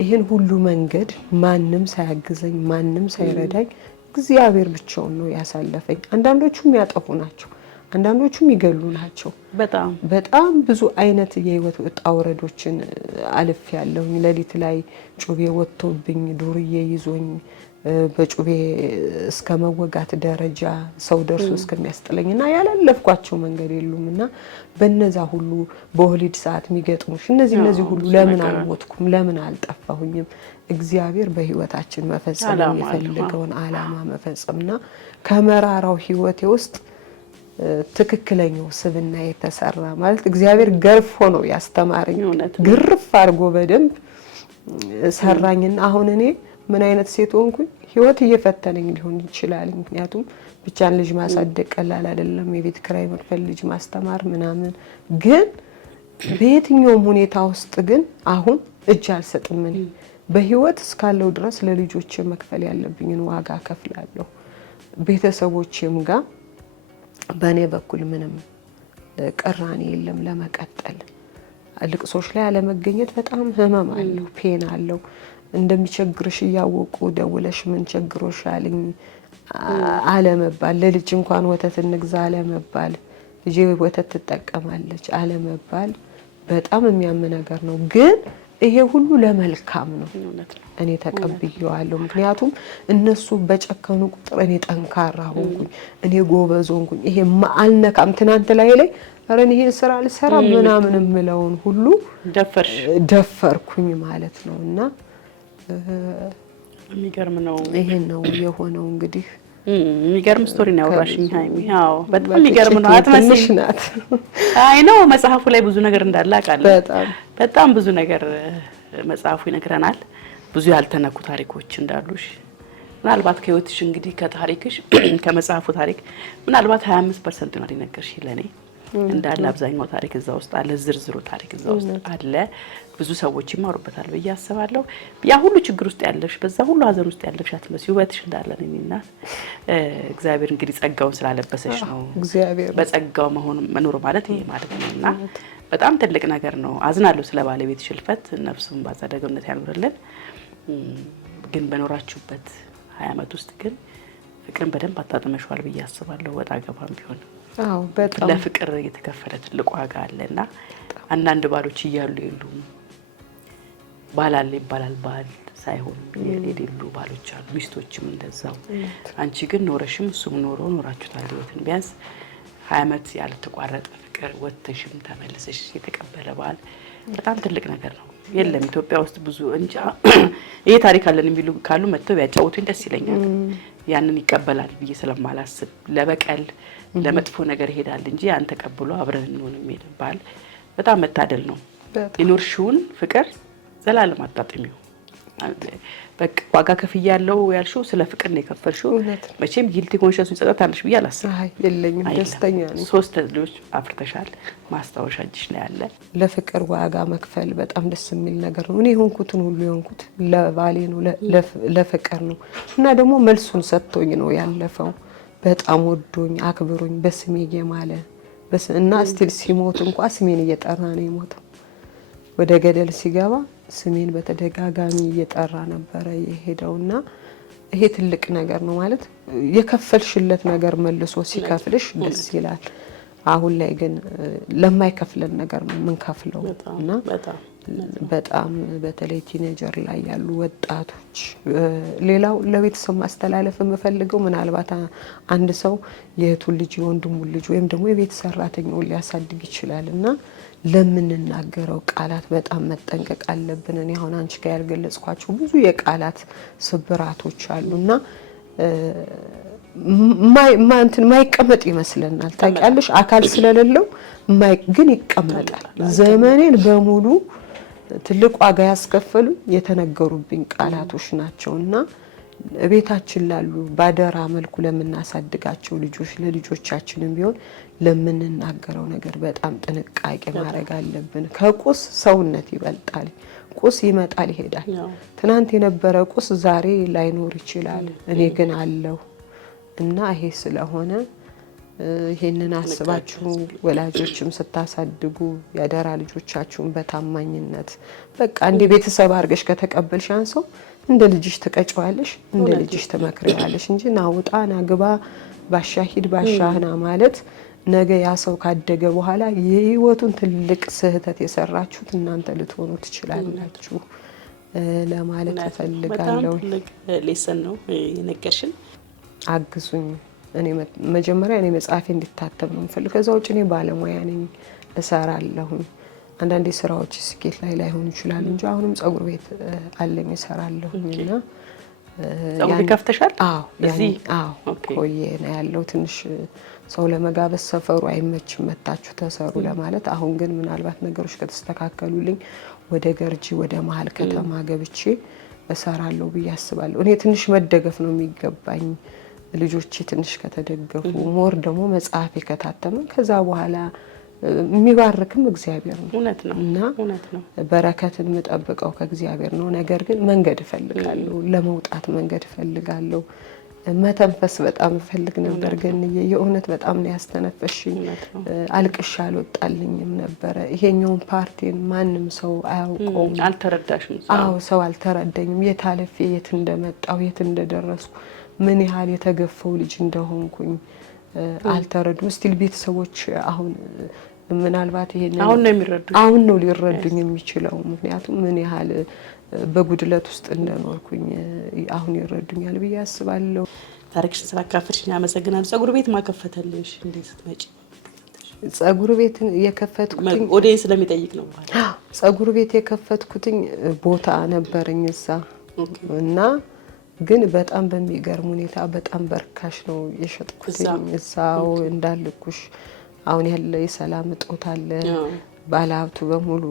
ይሄን ሁሉ መንገድ ማንም ሳያግዘኝ ማንም ሳይረዳኝ እግዚአብሔር ብቻውን ነው ያሳለፈኝ። አንዳንዶቹም ያጠፉ ናቸው፣ አንዳንዶቹም ይገሉ ናቸው። በጣም ብዙ አይነት የህይወት ውጣ ውረዶችን አልፍ ያለሁኝ። ሌሊት ላይ ጩቤ ወጥቶብኝ ዱርዬ ይዞኝ በጩቤ እስከ መወጋት ደረጃ ሰው ደርሶ እስከሚያስጥለኝና ያላለፍኳቸው መንገድ የሉምና በነዛ ሁሉ በወሊድ ሰዓት የሚገጥሙሽ እነዚህ ሁሉ ለምን አልሞትኩም ለምን አልጠፋሁኝም? እግዚአብሔር በህይወታችን መፈጸም የሚፈልገውን ዓላማ መፈጸምና ከመራራው ህይወቴ ውስጥ ትክክለኛው ስብና የተሰራ ማለት እግዚአብሔር ገርፎ ነው ያስተማረኝ። ግርፍ አድርጎ በደንብ ሰራኝና አሁን እኔ ምን አይነት ሴት ሆንኩኝ? ህይወት እየፈተነኝ ሊሆን ይችላል። ምክንያቱም ብቻን ልጅ ማሳደግ ቀላል አይደለም። የቤት ኪራይ መክፈል፣ ልጅ ማስተማር ምናምን። ግን በየትኛውም ሁኔታ ውስጥ ግን አሁን እጅ አልሰጥም። እኔ በህይወት እስካለው ድረስ ለልጆቼ መክፈል ያለብኝን ዋጋ ከፍላለሁ። ቤተሰቦቼም ጋር በእኔ በኩል ምንም ቅራኔ የለም። ለመቀጠል ልቅሶች ላይ አለመገኘት በጣም ህመም አለው፣ ፔን አለው። እንደሚቸግርሽ እያወቁ ደውለሽ ምን ቸግሮሻልኝ አለመባል፣ ለልጅ እንኳን ወተት እንግዛ አለመባል፣ ልጄ ወተት ትጠቀማለች አለመባል በጣም የሚያም ነገር ነው። ግን ይሄ ሁሉ ለመልካም ነው። እኔ ተቀብዬዋለሁ። ምክንያቱም እነሱ በጨከኑ ቁጥር እኔ ጠንካራ ሆንኩኝ፣ እኔ ጎበዝ ሆንኩኝ። ይሄ አልነካም ትናንት ላይ ኧረ እኔ ይሄን ስራ አልሰራም ምናምን የምለውን ሁሉ ደፈርኩኝ ማለት ነው። እና የሚገርም ነው። ይሄን ነው የሆነው እንግዲህ የሚገርም ስቶሪ ነው ያወራሽኝ ሃይሚ። አዎ በጣም የሚገርም ነው። አትመስልሽ ናት። አይ ነው መጽሐፉ ላይ ብዙ ነገር እንዳለ አውቃለሁ። በጣም ብዙ ነገር መጽሐፉ ይነግረናል። ብዙ ያልተነኩ ታሪኮች እንዳሉሽ ምናልባት ከህይወትሽ እንግዲህ ከታሪክሽ ከመጽሐፉ ታሪክ ምናልባት 25% ነው ሊነገርሽ ለኔ እንዳለ። አብዛኛው ታሪክ እዛ ውስጥ አለ፣ ዝርዝሩ ታሪክ እዛ ውስጥ አለ። ብዙ ሰዎች ይማሩበታል ብዬ አስባለሁ። ያ ሁሉ ችግር ውስጥ ያለሽ፣ በዛ ሁሉ ሀዘን ውስጥ ያለሽ አትመስይ፣ ውበትሽ እንዳለ ነው የሚናት። እግዚአብሔር እንግዲህ ጸጋውን ስላለበሰሽ ነው። እግዚአብሔር በጸጋው መኖር ማለት ይሄ ማለት ነውና በጣም ትልቅ ነገር ነው። አዝናለሁ ስለ ባለቤትሽ ሕልፈት፣ ነፍሱን በአጸደ ገነት ያኑርልን። ግን በኖራችሁበት 20 ዓመት ውስጥ ግን ፍቅርን በደንብ አጣጥመሽዋል ብዬ አስባለሁ። ወጣ ገባም ቢሆን በጣም ለፍቅር የተከፈለ ትልቅ ዋጋ አለና አንዳንድ ባሎች እያሉ የሉም። ባል አለ ይባላል፣ ባል ሳይሆን የሌሉ ባሎች አሉ፣ ሚስቶችም እንደዛው። አንቺ ግን ኖረሽም እሱም ኖራችሁታል ህይወትን ቢያንስ 20 ዓመት ያልተቋረጠ ፍቅር ወጥተሽም ተመልሰሽ የተቀበለ ባል በጣም ትልቅ ነገር ነው። የለም ኢትዮጵያ ውስጥ ብዙ እንጃ ይሄ ታሪክ አለን የሚሉ ካሉ መጥተው ቢያጫውቱኝ ደስ ይለኛል። ያንን ይቀበላል ብዬ ስለማላስብ ለበቀል ለመጥፎ ነገር ይሄዳል እንጂ ያን ተቀብሎ አብረን እንሆን የሚል ባል በጣም መታደል ነው። የኖርሽውን ፍቅር ዘላለም አጣጥሚው። በቃ ዋጋ ከፍያለሁ ያልሽው ስለ ፍቅር ነው የከፈልሽው። መቼም ጊልቲ ኮንሸንስ ይጸጣታልሽ ብዬ አላስብም። አይ የለኝም፣ ደስተኛ ነኝ። 3 ልጆች አፍርተሻል፣ ማስታወሻ እጅሽ ላይ ያለ። ለፍቅር ዋጋ መክፈል በጣም ደስ የሚል ነገር ነው። እኔ የሆንኩትን ሁሉ የሆንኩት ለባሌ ነው፣ ለፍቅር ነው እና ደግሞ መልሱን ሰጥቶኝ ነው ያለፈው። በጣም ወዶኝ አክብሮኝ በስሜ እየማለ እና ስቲል ሲሞት እንኳን ስሜን እየጠራ ነው የሞተው። ወደ ገደል ሲገባ ስሜን በተደጋጋሚ እየጠራ ነበረ የሄደውና ይሄ ትልቅ ነገር ነው ማለት የከፈልሽለት ነገር መልሶ ሲከፍልሽ ደስ ይላል። አሁን ላይ ግን ለማይከፍለን ነገር ነው የምንከፍለው እና በጣም በተለይ ቲኔጀር ላይ ያሉ ወጣቶች። ሌላው ለቤተሰብ ማስተላለፍ የምፈልገው ምናልባት አንድ ሰው የእህቱን ልጅ የወንድሙን ልጅ ወይም ደግሞ የቤት ሰራተኛውን ሊያሳድግ ይችላል እና ለምንናገረው ቃላት በጣም መጠንቀቅ አለብን። እኔ አሁን አንቺ ጋር ያልገለጽኳቸው ብዙ የቃላት ስብራቶች አሉና ማይቀመጥ ይመስለናል። ታውቂያለሽ አካል ስለሌለው ግን ይቀመጣል። ዘመኔን በሙሉ ትልቅ ዋጋ ያስከፈሉ የተነገሩብኝ ቃላቶች ናቸውና ቤታችን ላሉ ባደራ መልኩ ለምናሳድጋቸው ልጆች ለልጆቻችንም ቢሆን ለምንናገረው ነገር በጣም ጥንቃቄ ማድረግ አለብን። ከቁስ ሰውነት ይበልጣል። ቁስ ይመጣል ይሄዳል። ትናንት የነበረ ቁስ ዛሬ ላይኖር ይችላል። እኔ ግን አለሁ እና ይሄ ስለሆነ ይሄንን አስባችሁ ወላጆችም ስታሳድጉ ያደራ ልጆቻችሁን በታማኝነት በቃ እንደ ቤተሰብ አድርገሽ ከተቀበልሽ አንሰው እንደ ልጅሽ ትቀጫዋለሽ፣ እንደ ልጅሽ ትመክሪዋለሽ እንጂ ናውጣ ናግባ ባሻሂድ ባሻህና ማለት ነገ ያ ሰው ካደገ በኋላ የህይወቱን ትልቅ ስህተት የሰራችሁት እናንተ ልትሆኑ ትችላላችሁ ለማለት እፈልጋለሁ። ትልቅ ሌሰን ነው የነገርሽን። አግዙኝ። እኔ መጀመሪያ እኔ መጽሐፌ እንዲታተም ነው የምፈልገው። ከዛ ውጭ እኔ ባለሙያ ነኝ፣ እሰራለሁ። አንዳንዴ ስራዎች ስኬት ላይ ላይሆኑ ይችላል እንጂ አሁንም ጸጉር ቤት አለኝ እሰራለሁና ጸጉር ከፍተሻል? አዎ እዚህ ኮዬ ነው ያለው። ትንሽ ሰው ለመጋበዝ ሰፈሩ አይመችም መታችሁ ተሰሩ ለማለት። አሁን ግን ምናልባት ነገሮች ከተስተካከሉልኝ ወደ ገርጂ ወደ መሀል ከተማ ገብቼ እሰራለሁ ብዬ አስባለሁ። እኔ ትንሽ መደገፍ ነው የሚገባኝ። ልጆቼ ትንሽ ከተደገፉ ሞር ደግሞ መጽሐፍ ከታተመ ከዛ በኋላ የሚባርክም እግዚአብሔር ነው። እውነት ነው እና እውነት ነው። በረከትን የምጠብቀው ከእግዚአብሔር ነው። ነገር ግን መንገድ እፈልጋለሁ፣ ለመውጣት መንገድ እፈልጋለሁ። መተንፈስ በጣም እፈልግ ነበር፣ ግን የእውነት በጣም ነው ያስተነፈሽኝ። አልቅሻ አልወጣልኝም ነበረ። ይሄኛውን ፓርቲን ማንም ሰው አያውቀውም። አልተረዳሽም? አዎ ሰው አልተረዳኝም። የት አለፌ የት እንደመጣው የት እንደደረስኩ ምን ያህል የተገፈው ልጅ እንደሆንኩኝ አልተረዱም። ስቲል ቤተሰቦች አሁን ምናልባት ይሄንን አሁን ነው ሊረዱኝ የሚችለው። ምክንያቱም ምን ያህል በጉድለት ውስጥ እንደኖርኩኝ አሁን ይረዱኛል ብዬ አስባለሁ። ታሪክሽን ስላካፈልሽኝ አመሰግናለሁ። ጸጉር ቤት ማከፈተልሽ እንዴት ስትመጪ? ጸጉር ቤት የከፈትኩትኝ ኦዲየንስ ስለሚጠይቅ ነው ማለት። ጸጉር ቤት የከፈትኩትኝ ቦታ ነበረኝ እዛ እና ግን በጣም በሚገርም ሁኔታ በጣም በርካሽ ነው የሸጥኩትኝ እዛው እንዳልኩሽ። አሁን ያለ የሰላም እጦት አለ። ባለሀብቱ በሙሉ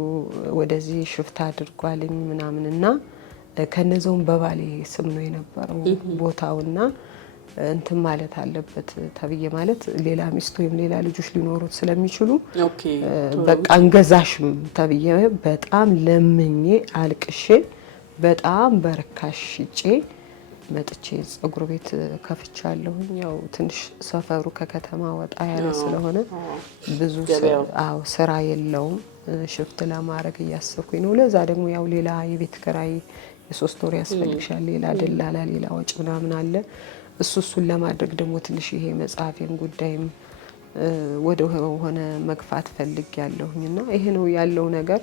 ወደዚህ ሽፍታ አድርጓልኝ ምናምንና ከነዛውም በባሌ ስም ነው የነበረው ቦታውና እንትን ማለት አለበት ተብዬ ማለት ሌላ ሚስት ወይም ሌላ ልጆች ሊኖሩት ስለሚችሉ በቃ እንገዛሽም ተብዬ በጣም ለምኜ አልቅሼ በጣም በርካሽ ሽጬ መጥቼ ጸጉር ቤት ከፍቻለሁ። ያው ትንሽ ሰፈሩ ከከተማ ወጣ ያለ ስለሆነ ብዙ ስራ የለውም። ሽፍት ለማድረግ እያሰብኩኝ ነው። ለዛ ደግሞ ያው ሌላ የቤት ኪራይ የ3 ወር ያስፈልግሻል፣ ሌላ ደላላ፣ ሌላ ወጭ ምናምን አለ። እሱን ለማድረግ ደግሞ ትንሽ ይሄ መጽሐፌን ጉዳይም ወደ ሆነ መግፋት ፈልግ ያለሁኝና ይሄ ነው ያለው ነገር።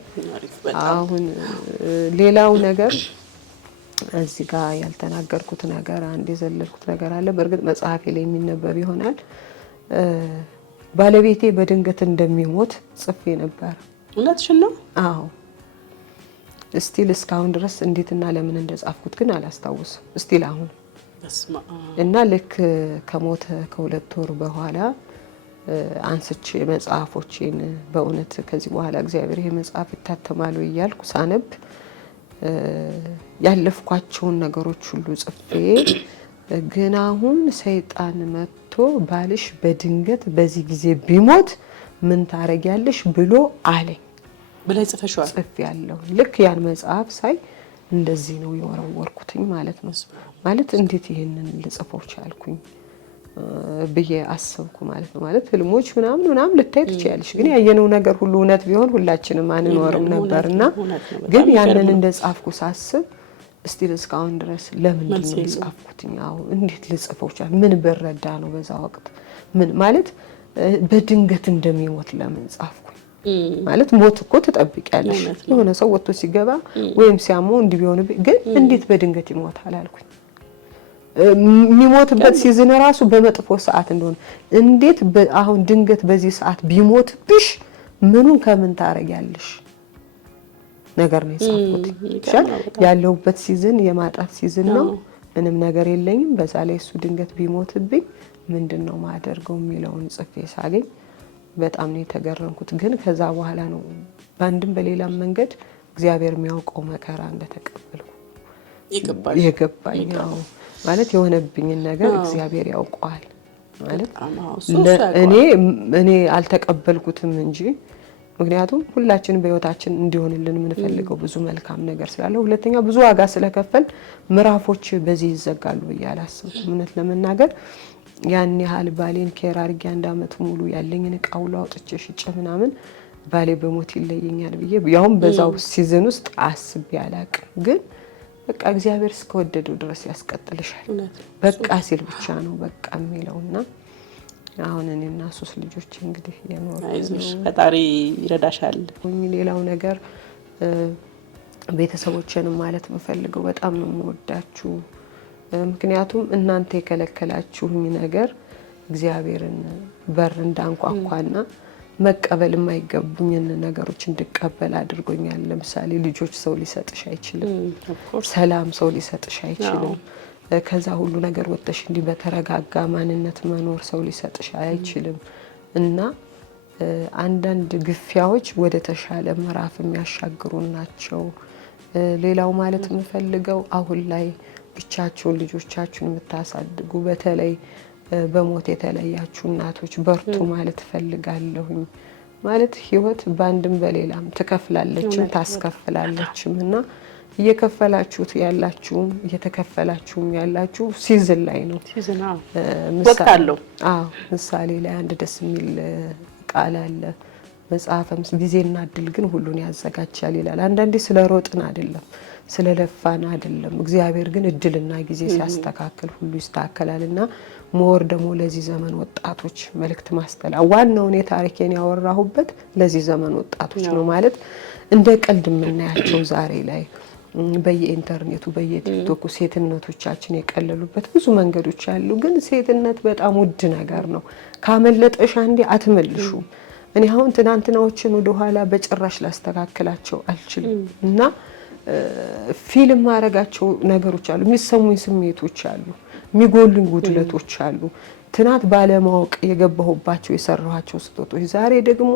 አሁን ሌላው ነገር እዚህ ጋር ያልተናገርኩት ነገር አንድ የዘለልኩት ነገር አለ። በእርግጥ መጽሐፌ ላይ የሚነበብ ይሆናል። ባለቤቴ በድንገት እንደሚሞት ጽፌ ነበር። እውነትሽን ነው? አዎ። ስቲል እስካሁን ድረስ እንዴትና ለምን እንደጻፍኩት ግን አላስታውስም። ስቲል አሁን እና ልክ ከሞተ ከ2 ወር በኋላ አንስቼ መጽሐፎቼን በእውነት ከዚህ በኋላ እግዚአብሔር ይሄ መጽሐፍ ይታተማል እያልኩ ሳነብ ያለፍኳቸውን ነገሮች ሁሉ ጽፌ ግን አሁን ሰይጣን መጥቶ ባልሽ በድንገት በዚህ ጊዜ ቢሞት ምን ታረጊያለሽ ብሎ አለኝ ብለህ ጽፈሽዋል? ጽፌያለሁ። ልክ ያን መጽሐፍ ሳይ እንደዚህ ነው የወረወርኩትኝ ማለት ነው። ማለት እንዴት ይሄንን ልጽፈው ቻልኩኝ ብዬ አሰብኩ ማለት ነው። ማለት ህልሞች ምናምን ልታይ ትችያለሽ፣ ግን ያየነው ነገር ሁሉ እውነት ቢሆን ሁላችንም አንኖርም ነበርና ግን ያንን እንደጻፍኩ ሳስብ እስቲል እስካሁን ድረስ ለምን ነው የጻፍኩትኝ? አዎ እንዴት ልጽፈው ቻል? ምን በረዳ ነው በዛ ወቅት ምን ማለት በድንገት እንደሚሞት ለምን ጻፍኩኝ? ማለት ሞት እኮ ትጠብቂያለሽ። የሆነ ሰው ወጥቶ ሲገባ ወይም ሲያመው እንዲህ ቢሆን ግን እንዴት በድንገት ይሞታል አልኩኝ። የሚሞትበት ሲዝን ራሱ በመጥፎ ሰዓት እንደሆነ እንዴት አሁን ድንገት በዚህ ሰዓት ቢሞትብሽ ምኑን ከምን ታረጊያለሽ ነገር ነው የጻፍኩት። ያለውበት ሲዝን የማጣት ሲዝን ነው። ምንም ነገር የለኝም። በዛ ላይ እሱ ድንገት ቢሞትብኝ ምንድነው ማደርገው የሚለውን ጽፌ ሳገኝ በጣም ነው የተገረምኩት። ግን ከዛ በኋላ ነው በአንድም በሌላም መንገድ እግዚአብሔር የሚያውቀው መከራ እንደተቀበልኩ የገባኝ። ማለት የሆነብኝን ነገር እግዚአብሔር ያውቀዋል ማለት እኔ አልተቀበልኩትም እንጂ ምክንያቱም ሁላችንም በህይወታችን እንዲሆንልን የምንፈልገው ብዙ መልካም ነገር ስላለ፣ ሁለተኛ ብዙ ዋጋ ስለከፈል ምዕራፎች በዚህ ይዘጋሉ ብዬ አላስብም። እውነት ለመናገር ያን ያህል ባሌን ኬር አድርጌ 1 አመት ሙሉ ያለኝን እቃ ሁሉ አውጥቼ ሽጬ ምናምን ባሌ በሞት ይለየኛል ብዬ ያውም በዛው ሲዝን ውስጥ አስቤ አላቅም። ግን በቃ እግዚአብሔር እስከወደደው ድረስ ያስቀጥልሻል። በቃ ሲል ብቻ ነው በቃ የሚለውና አሁን እኔና 3 ልጆች እንግዲህ አይዞሽ ፈጣሪ ይረዳሻል። ሌላው ነገር ቤተሰቦቼንም ማለት የምፈልገው በጣም ነው የምወዳችሁ። ምክንያቱም እናንተ የከለከላችሁኝ ነገር እግዚአብሔርን በር እንዳንኳኳና መቀበል የማይገቡኝን ነገሮች እንድቀበል አድርጎኛል። ለምሳሌ ልጆች ሰው ሊሰጥሽ አይችልም፣ ሰላም ሰው ሊሰጥሽ አይችልም። ከዛ ሁሉ ነገር ወጥተሽ እንዲህ በተረጋጋ ማንነት መኖር ሰው ሊሰጥሽ አይችልም እና አንዳንድ ግፊያዎች ወደ ተሻለ ምዕራፍ የሚያሻግሩ ናቸው። ሌላው ማለት የምፈልገው አሁን ላይ ብቻችሁን ልጆቻችሁን የምታሳድጉ በተለይ በሞት የተለያችሁ እናቶች በርቱ ማለት እፈልጋለሁኝ። ማለት ህይወት በአንድም በሌላም ትከፍላለችም ታስከፍላለችም እና እየከፈላችሁት ያላችሁም እየተከፈላችሁም ያላችሁ ሲዝን ላይ ነው። ሲዝን ወጣለው። ምሳሌ ላይ አንድ ደስ የሚል ቃል አለ። መጽሐፍም ጊዜና እድል ግን ሁሉን ያዘጋጃል ይላል። አንዳንዴ ስለሮጥን አይደለም ስለለፋን አይደለም፣ እግዚአብሔር ግን እድልና ጊዜ ሲያስተካክል ሁሉ ይስተካከላልና ሞር ደግሞ ለዚህ ዘመን ወጣቶች መልእክት ማስተላለፍ ዋናው እኔ ታሪኬን ያወራሁበት ለዚህ ዘመን ወጣቶች ነው። ማለት እንደ ቀልድ የምናያቸው ዛሬ ላይ በየኢንተርኔቱ በየቲክቶኩ ሴትነቶቻችን የቀለሉበት ብዙ መንገዶች አሉ። ግን ሴትነት በጣም ውድ ነገር ነው። ካመለጠሽ አንዴ አትመልሹም። እኔ አሁን ትናንትናዎችን ወደ ኋላ በጭራሽ ላስተካክላቸው አልችልም እና ፊልም ማረጋቸው ነገሮች አሉ፣ የሚሰሙኝ ስሜቶች አሉ፣ የሚጎሉኝ ጉድለቶች አሉ። ትናንት ባለማወቅ የገባሁባቸው የሰራኋቸው ስህተቶች ዛሬ ደግሞ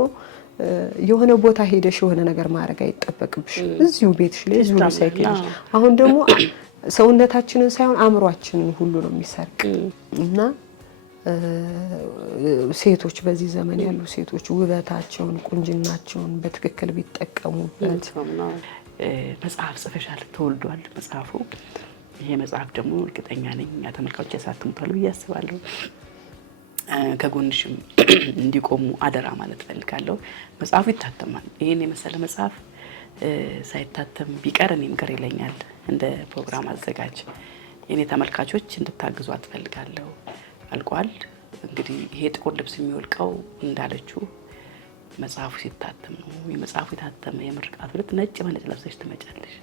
የሆነ ቦታ ሄደሽ የሆነ ነገር ማድረግ አይጠበቅብሽ፣ እዚሁ ቤትሽ ላይ እዚሁ ሳይክልሽ። አሁን ደግሞ ሰውነታችንን ሳይሆን አእምሯችንን ሁሉ ነው የሚሰርቅ እና ሴቶች በዚህ ዘመን ያሉ ሴቶች ውበታቸውን ቁንጅናቸውን በትክክል ቢጠቀሙበት። መጽሐፍ ጽፈሻል፣ ተወልዷል መጽሐፉ። ይሄ መጽሐፍ ደግሞ እርግጠኛ ነኝ ተመልካቾች ያሳትሙታል ብዬ አስባለሁ። ከጎንሽም እንዲቆሙ አደራ ማለት ፈልጋለሁ። መጽሐፉ ይታተማል። ይሄን የመሰለ መጽሐፍ ሳይታተም ቢቀር እኔም ቅር ይለኛል። እንደ ፕሮግራም አዘጋጅ የኔ ተመልካቾች እንድታግዟት ፈልጋለሁ። አልቋል። እንግዲህ ይሄ ጥቁር ልብስ የሚወልቀው እንዳለችው መጽሐፉ ሲታተም ነው። የመጽሐፉ የታተመ የምርቃት ዕለት ነጭ በነጭ ለብሰሽ ትመጫለሽ።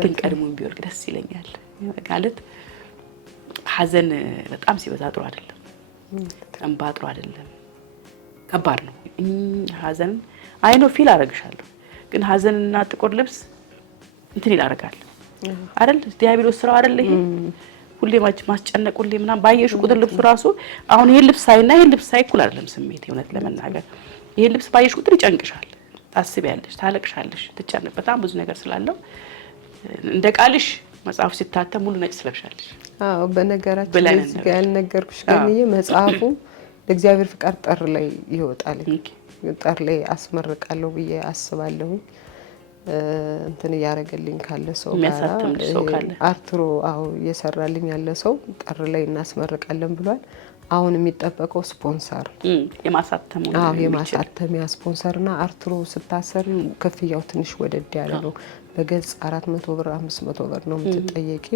ግን ቀድሞን ቢወርቅ ደስ ይለኛል ማለት ሐዘን በጣም ሲበዛ ጥሩ አይደለም እንባ ጥሩ አይደለም ከባድ ነው ሐዘን አይኖ ፊል አረጋሻለሁ ግን ሐዘንና ጥቁር ልብስ እንትን ይላርጋል አይደል ዲያብሎስ ስራው አይደል ይሄ ሁሌ ማስጨነቅ ሁሌ ምናምን ባየሽ ቁጥር ልብሱ ራሱ አሁን ይሄ ልብስ ሳይና ይሄ ልብስ ሳይኩል አይደለም ስሜት እውነት ለመናገር ይሄ ልብስ ባየሽ ቁጥር ይጨንቅሻል ታስቢያለሽ ታለቅሻለሽ ትጨነቅ በጣም ብዙ ነገር ስላለው እንደ ቃልሽ መጽሐፍ ሲታተም ሙሉ ነጭ ስለብሻለሽ አዎ በነገራችን ላይ እዚህ ጋር ያልነገርኩሽ ገንዬ መጽሐፉ ለእግዚአብሔር ፍቃድ ጥር ላይ ይወጣል ጥር ላይ አስመርቃለሁ ብዬ አስባለሁ እንትን ያረጋልኝ ካለ ሰው ጋር አርትሮ አው እየሰራልኝ ያለ ሰው ጥር ላይ እናስመርቃለን ብሏል አሁን የሚጠበቀው ስፖንሰር የማሳተሚያ ስፖንሰርና አርትሮ ስታሰሪ ከፍያው ትንሽ ወደድ ያለ ነው በገጽ 400 ብር 500 ብር ነው የምትጠየቂ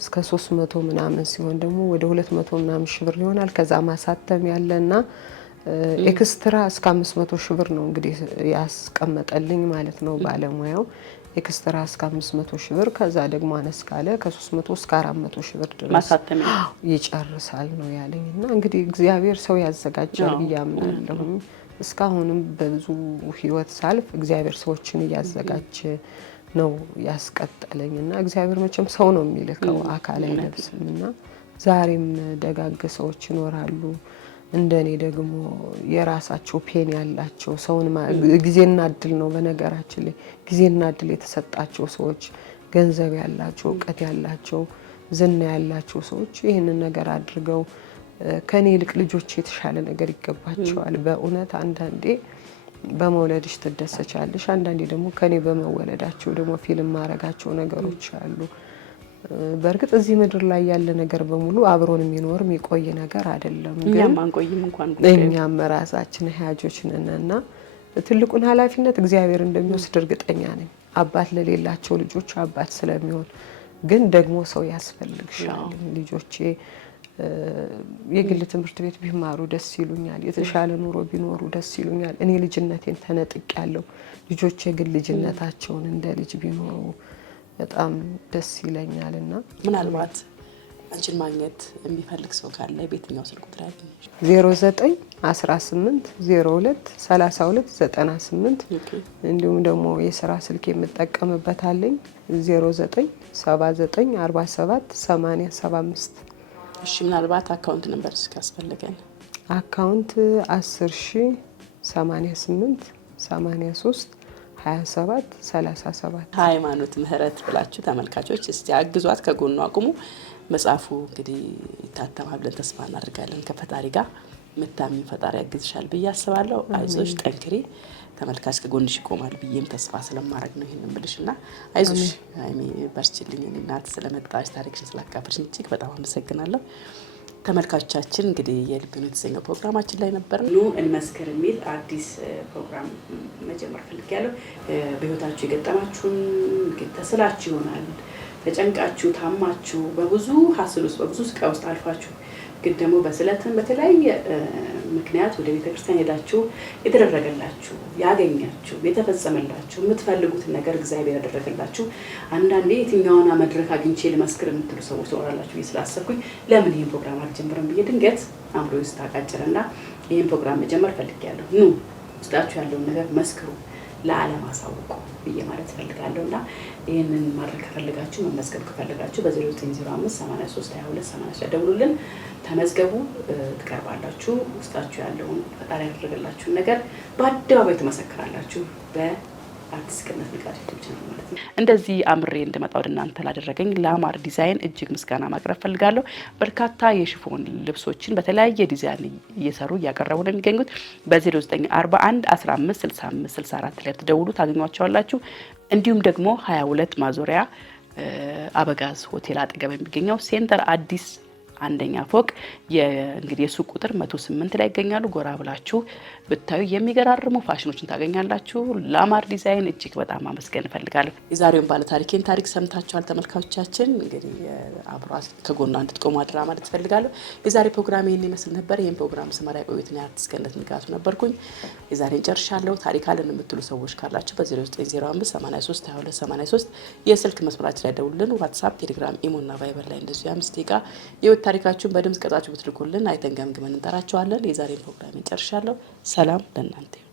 እስከ 300 ምናምን ሲሆን ደግሞ ወደ 200 ምናምን ሺህ ብር ይሆናል ከዛ ማሳተም ያለና ኤክስትራ እስከ 500 ሺህ ብር ነው እንግዲህ ያስቀመጠልኝ ማለት ነው ባለሙያው ኤክስትራ እስከ 500 ሺህ ብር ከዛ ደግሞ አነስ ካለ ከ300 እስከ 400 ሺህ ብር ድረስ ይጨርሳል ነው ያለኝና እንግዲህ እግዚአብሔር ሰው ያዘጋጃል ብያምናለሁ እስካሁንም በብዙ ህይወት ሳልፍ እግዚአብሔር ሰዎችን ያዘጋጀ ነው ያስቀጠለኝና እግዚአብሔር መቼም ሰው ነው የሚልከው አካል አይለብስምና ዛሬም ደጋግ ሰዎች ይኖራሉ እንደኔ ደግሞ የራሳቸው ፔን ያላቸው ሰውን ጊዜና እድል ነው በነገራችን ላይ ጊዜና እድል የተሰጣቸው ሰዎች ገንዘብ ያላቸው ዕውቀት ያላቸው ዝና ያላቸው ሰዎች ይሄንን ነገር አድርገው ከኔ ልቅ ልጆች የተሻለ ነገር ይገባቸዋል በእውነት አንዳንዴ በመውለድሽ ትደሰቻለሽ አንዳንዴ ደግሞ ከኔ በመወለዳቸው ደግሞ ፊልም ማረጋቸው ነገሮች አሉ በርግጥ እዚህ ምድር ላይ ያለ ነገር በሙሉ አብሮን የሚኖር የሚቆይ ነገር አይደለም ግን እኛም አንቆይም እንኳን እኛም ራሳችን ሀያጆች ነንና ትልቁን ኃላፊነት እግዚአብሔር እንደሚወስድ እርግጠኛ ነኝ አባት ለሌላቸው ልጆች አባት ስለሚሆን ግን ደግሞ ሰው ያስፈልግሻል ልጆቼ የግል ትምህርት ቤት ቢማሩ ደስ ይሉኛል የተሻለ ኑሮ ቢኖሩ ደስ ይሉኛል እኔ ልጅነቴን ተነጥቄያለሁ ልጆቼ ግን ልጅነታቸውን እንደ ልጅ ቢኖሩ በጣም ደስ ይለኛልና ምናልባት አንቺን ማግኘት የሚፈልግ ሰው ካለ ቤተኛው ስልክ ቁጥር ያገኝ 09 18 02 32 98 እንዲሁም ደግሞ የሥራ ስልክ የምጠቀምበት አለኝ 09 79 47 80 75 እሺ ምናልባት አካውንት ነምበር እስካስፈልገን አካውንት 10088 83 27 37 ሃይማኖት ምህረት ብላችሁ ተመልካቾች እስቲ አግዟት ከጎኑ አቁሙ መጽሐፉ እንግዲህ ይታተማል ብለን ተስፋ እናደርጋለን ከፈጣሪ ጋር መታመን ፈጣሪ ያግዝሻል ብዬ አስባለሁ አይዞሽ ጠንክሪ ተመልካች ከጎንሽ ይቆማል ብዬም ተስፋ ስለማድረግ ነው ይሄንን ብልሽና አይዞሽ ሃይሚ በርቺልኝ እናት ስለመጣሽ ታሪክሽን ስላካፈልሽ እጅግ በጣም አመሰግናለሁ ተመልካቾቻችን እንግዲህ የልብ ነው የተሰኘው ፕሮግራማችን ላይ ነበር ኑ እንመስክር የሚል አዲስ ፕሮግራም መጀመር ፈልጌያለሁ በህይወታችሁ የገጠማችሁን ተስላችሁ ይሆናል ተጨንቃችሁ ታማችሁ በብዙ ሀስል ውስጥ በብዙ ስቃይ ውስጥ አልፋችሁ ግን ደግሞ በስለትን በተለያየ ምክንያት ወደ ቤተክርስቲያን ሄዳችሁ የተደረገላችሁ ያገኛችሁ የተፈጸመላችሁ የምትፈልጉት ነገር እግዚአብሔር ያደረገላችሁ አንዳንዴ የትኛውና መድረክ አግኝቼ ለመስክር የምትሉ ሰዎች ተወራላችሁ ይስላሰብኩኝ ለምን ይሄን ፕሮግራም አልጀምርም ብዬ ድንገት አምሮ ውስጥ አቃጨረና ይሄን ፕሮግራም መጀመር ፈልጌያለሁ ኑ ውስጣችሁ ያለውን ነገር መስክሩ ለዓለም አሳውቁ ብዬ ማለት ፈልጋለሁና ይሄንን ማድረግ ከፈለጋችሁ መመስገብ ከፈለጋችሁ በ0905 83 22 80 ደውሉልን ተመዝገቡ ትቀርባላችሁ ውስጣችሁ ያለውን ፈጣሪ ያደረገላችሁ ነገር በአደባባይ ተመሰክራላችሁ በአዲስ ቅነት ንቃት ዩቲዩብ ማለት ነው እንደዚህ አምሬ እንደመጣው እናንተ ላደረገኝ ለአማር ዲዛይን እጅግ ምስጋና ማቅረብ ፈልጋለሁ በርካታ የሽፎን ልብሶችን በተለያየ ዲዛይን እየሰሩ ያቀርቡ ነው የሚገኙት በ0941 15 65 64 ላይ ተደውሉ ታገኙዋቸዋላችሁ እንዲሁም ደግሞ 22 ማዞሪያ አበጋዝ ሆቴል አጠገብ የሚገኘው ሴንተር አዲስ አንደኛ ፎቅ እንግዲህ የሱቅ ቁጥር 108 ላይ ይገኛሉ። ጎራ ብላችሁ ብታዩ የሚገራርሙ ፋሽኖችን ታገኛላችሁ። ላማር ዲዛይን እጅግ በጣም አመስገን እፈልጋለሁ። የዛሬውን ባለ ታሪኬን ታሪክ ሰምታችኋል ተመልካቾቻችን። እንግዲህ አብሯት ከጎኗ እንድትቆሙ አድራ ማለት እፈልጋለሁ። የዛሬ ፕሮግራም ይሄን ይመስል ነበር። ይሄን ፕሮግራም ስመራ ቆይተኛ አርቲስት ገነት ንጋቱ ነበርኩኝ። የዛሬን ጨርሻለሁ። ታሪክ አለን የምትሉ ሰዎች ካላችሁ በ0905 83 22 83 የስልክ መስመራችን ላይ ደውሉልን። ዋትስአፕ፣ ቴሌግራም፣ ኢሞ እና ቫይበር ላይ እንደዚሁ 5 ደቂቃ የህይወት ታሪካችሁን በድምጽ ቀርጻችሁ ብትልኩልን አይተን ገምግመን እንጠራችኋለን። የዛሬን ፕሮግራም ጨርሻለሁ። ሰላም ለእናንተ።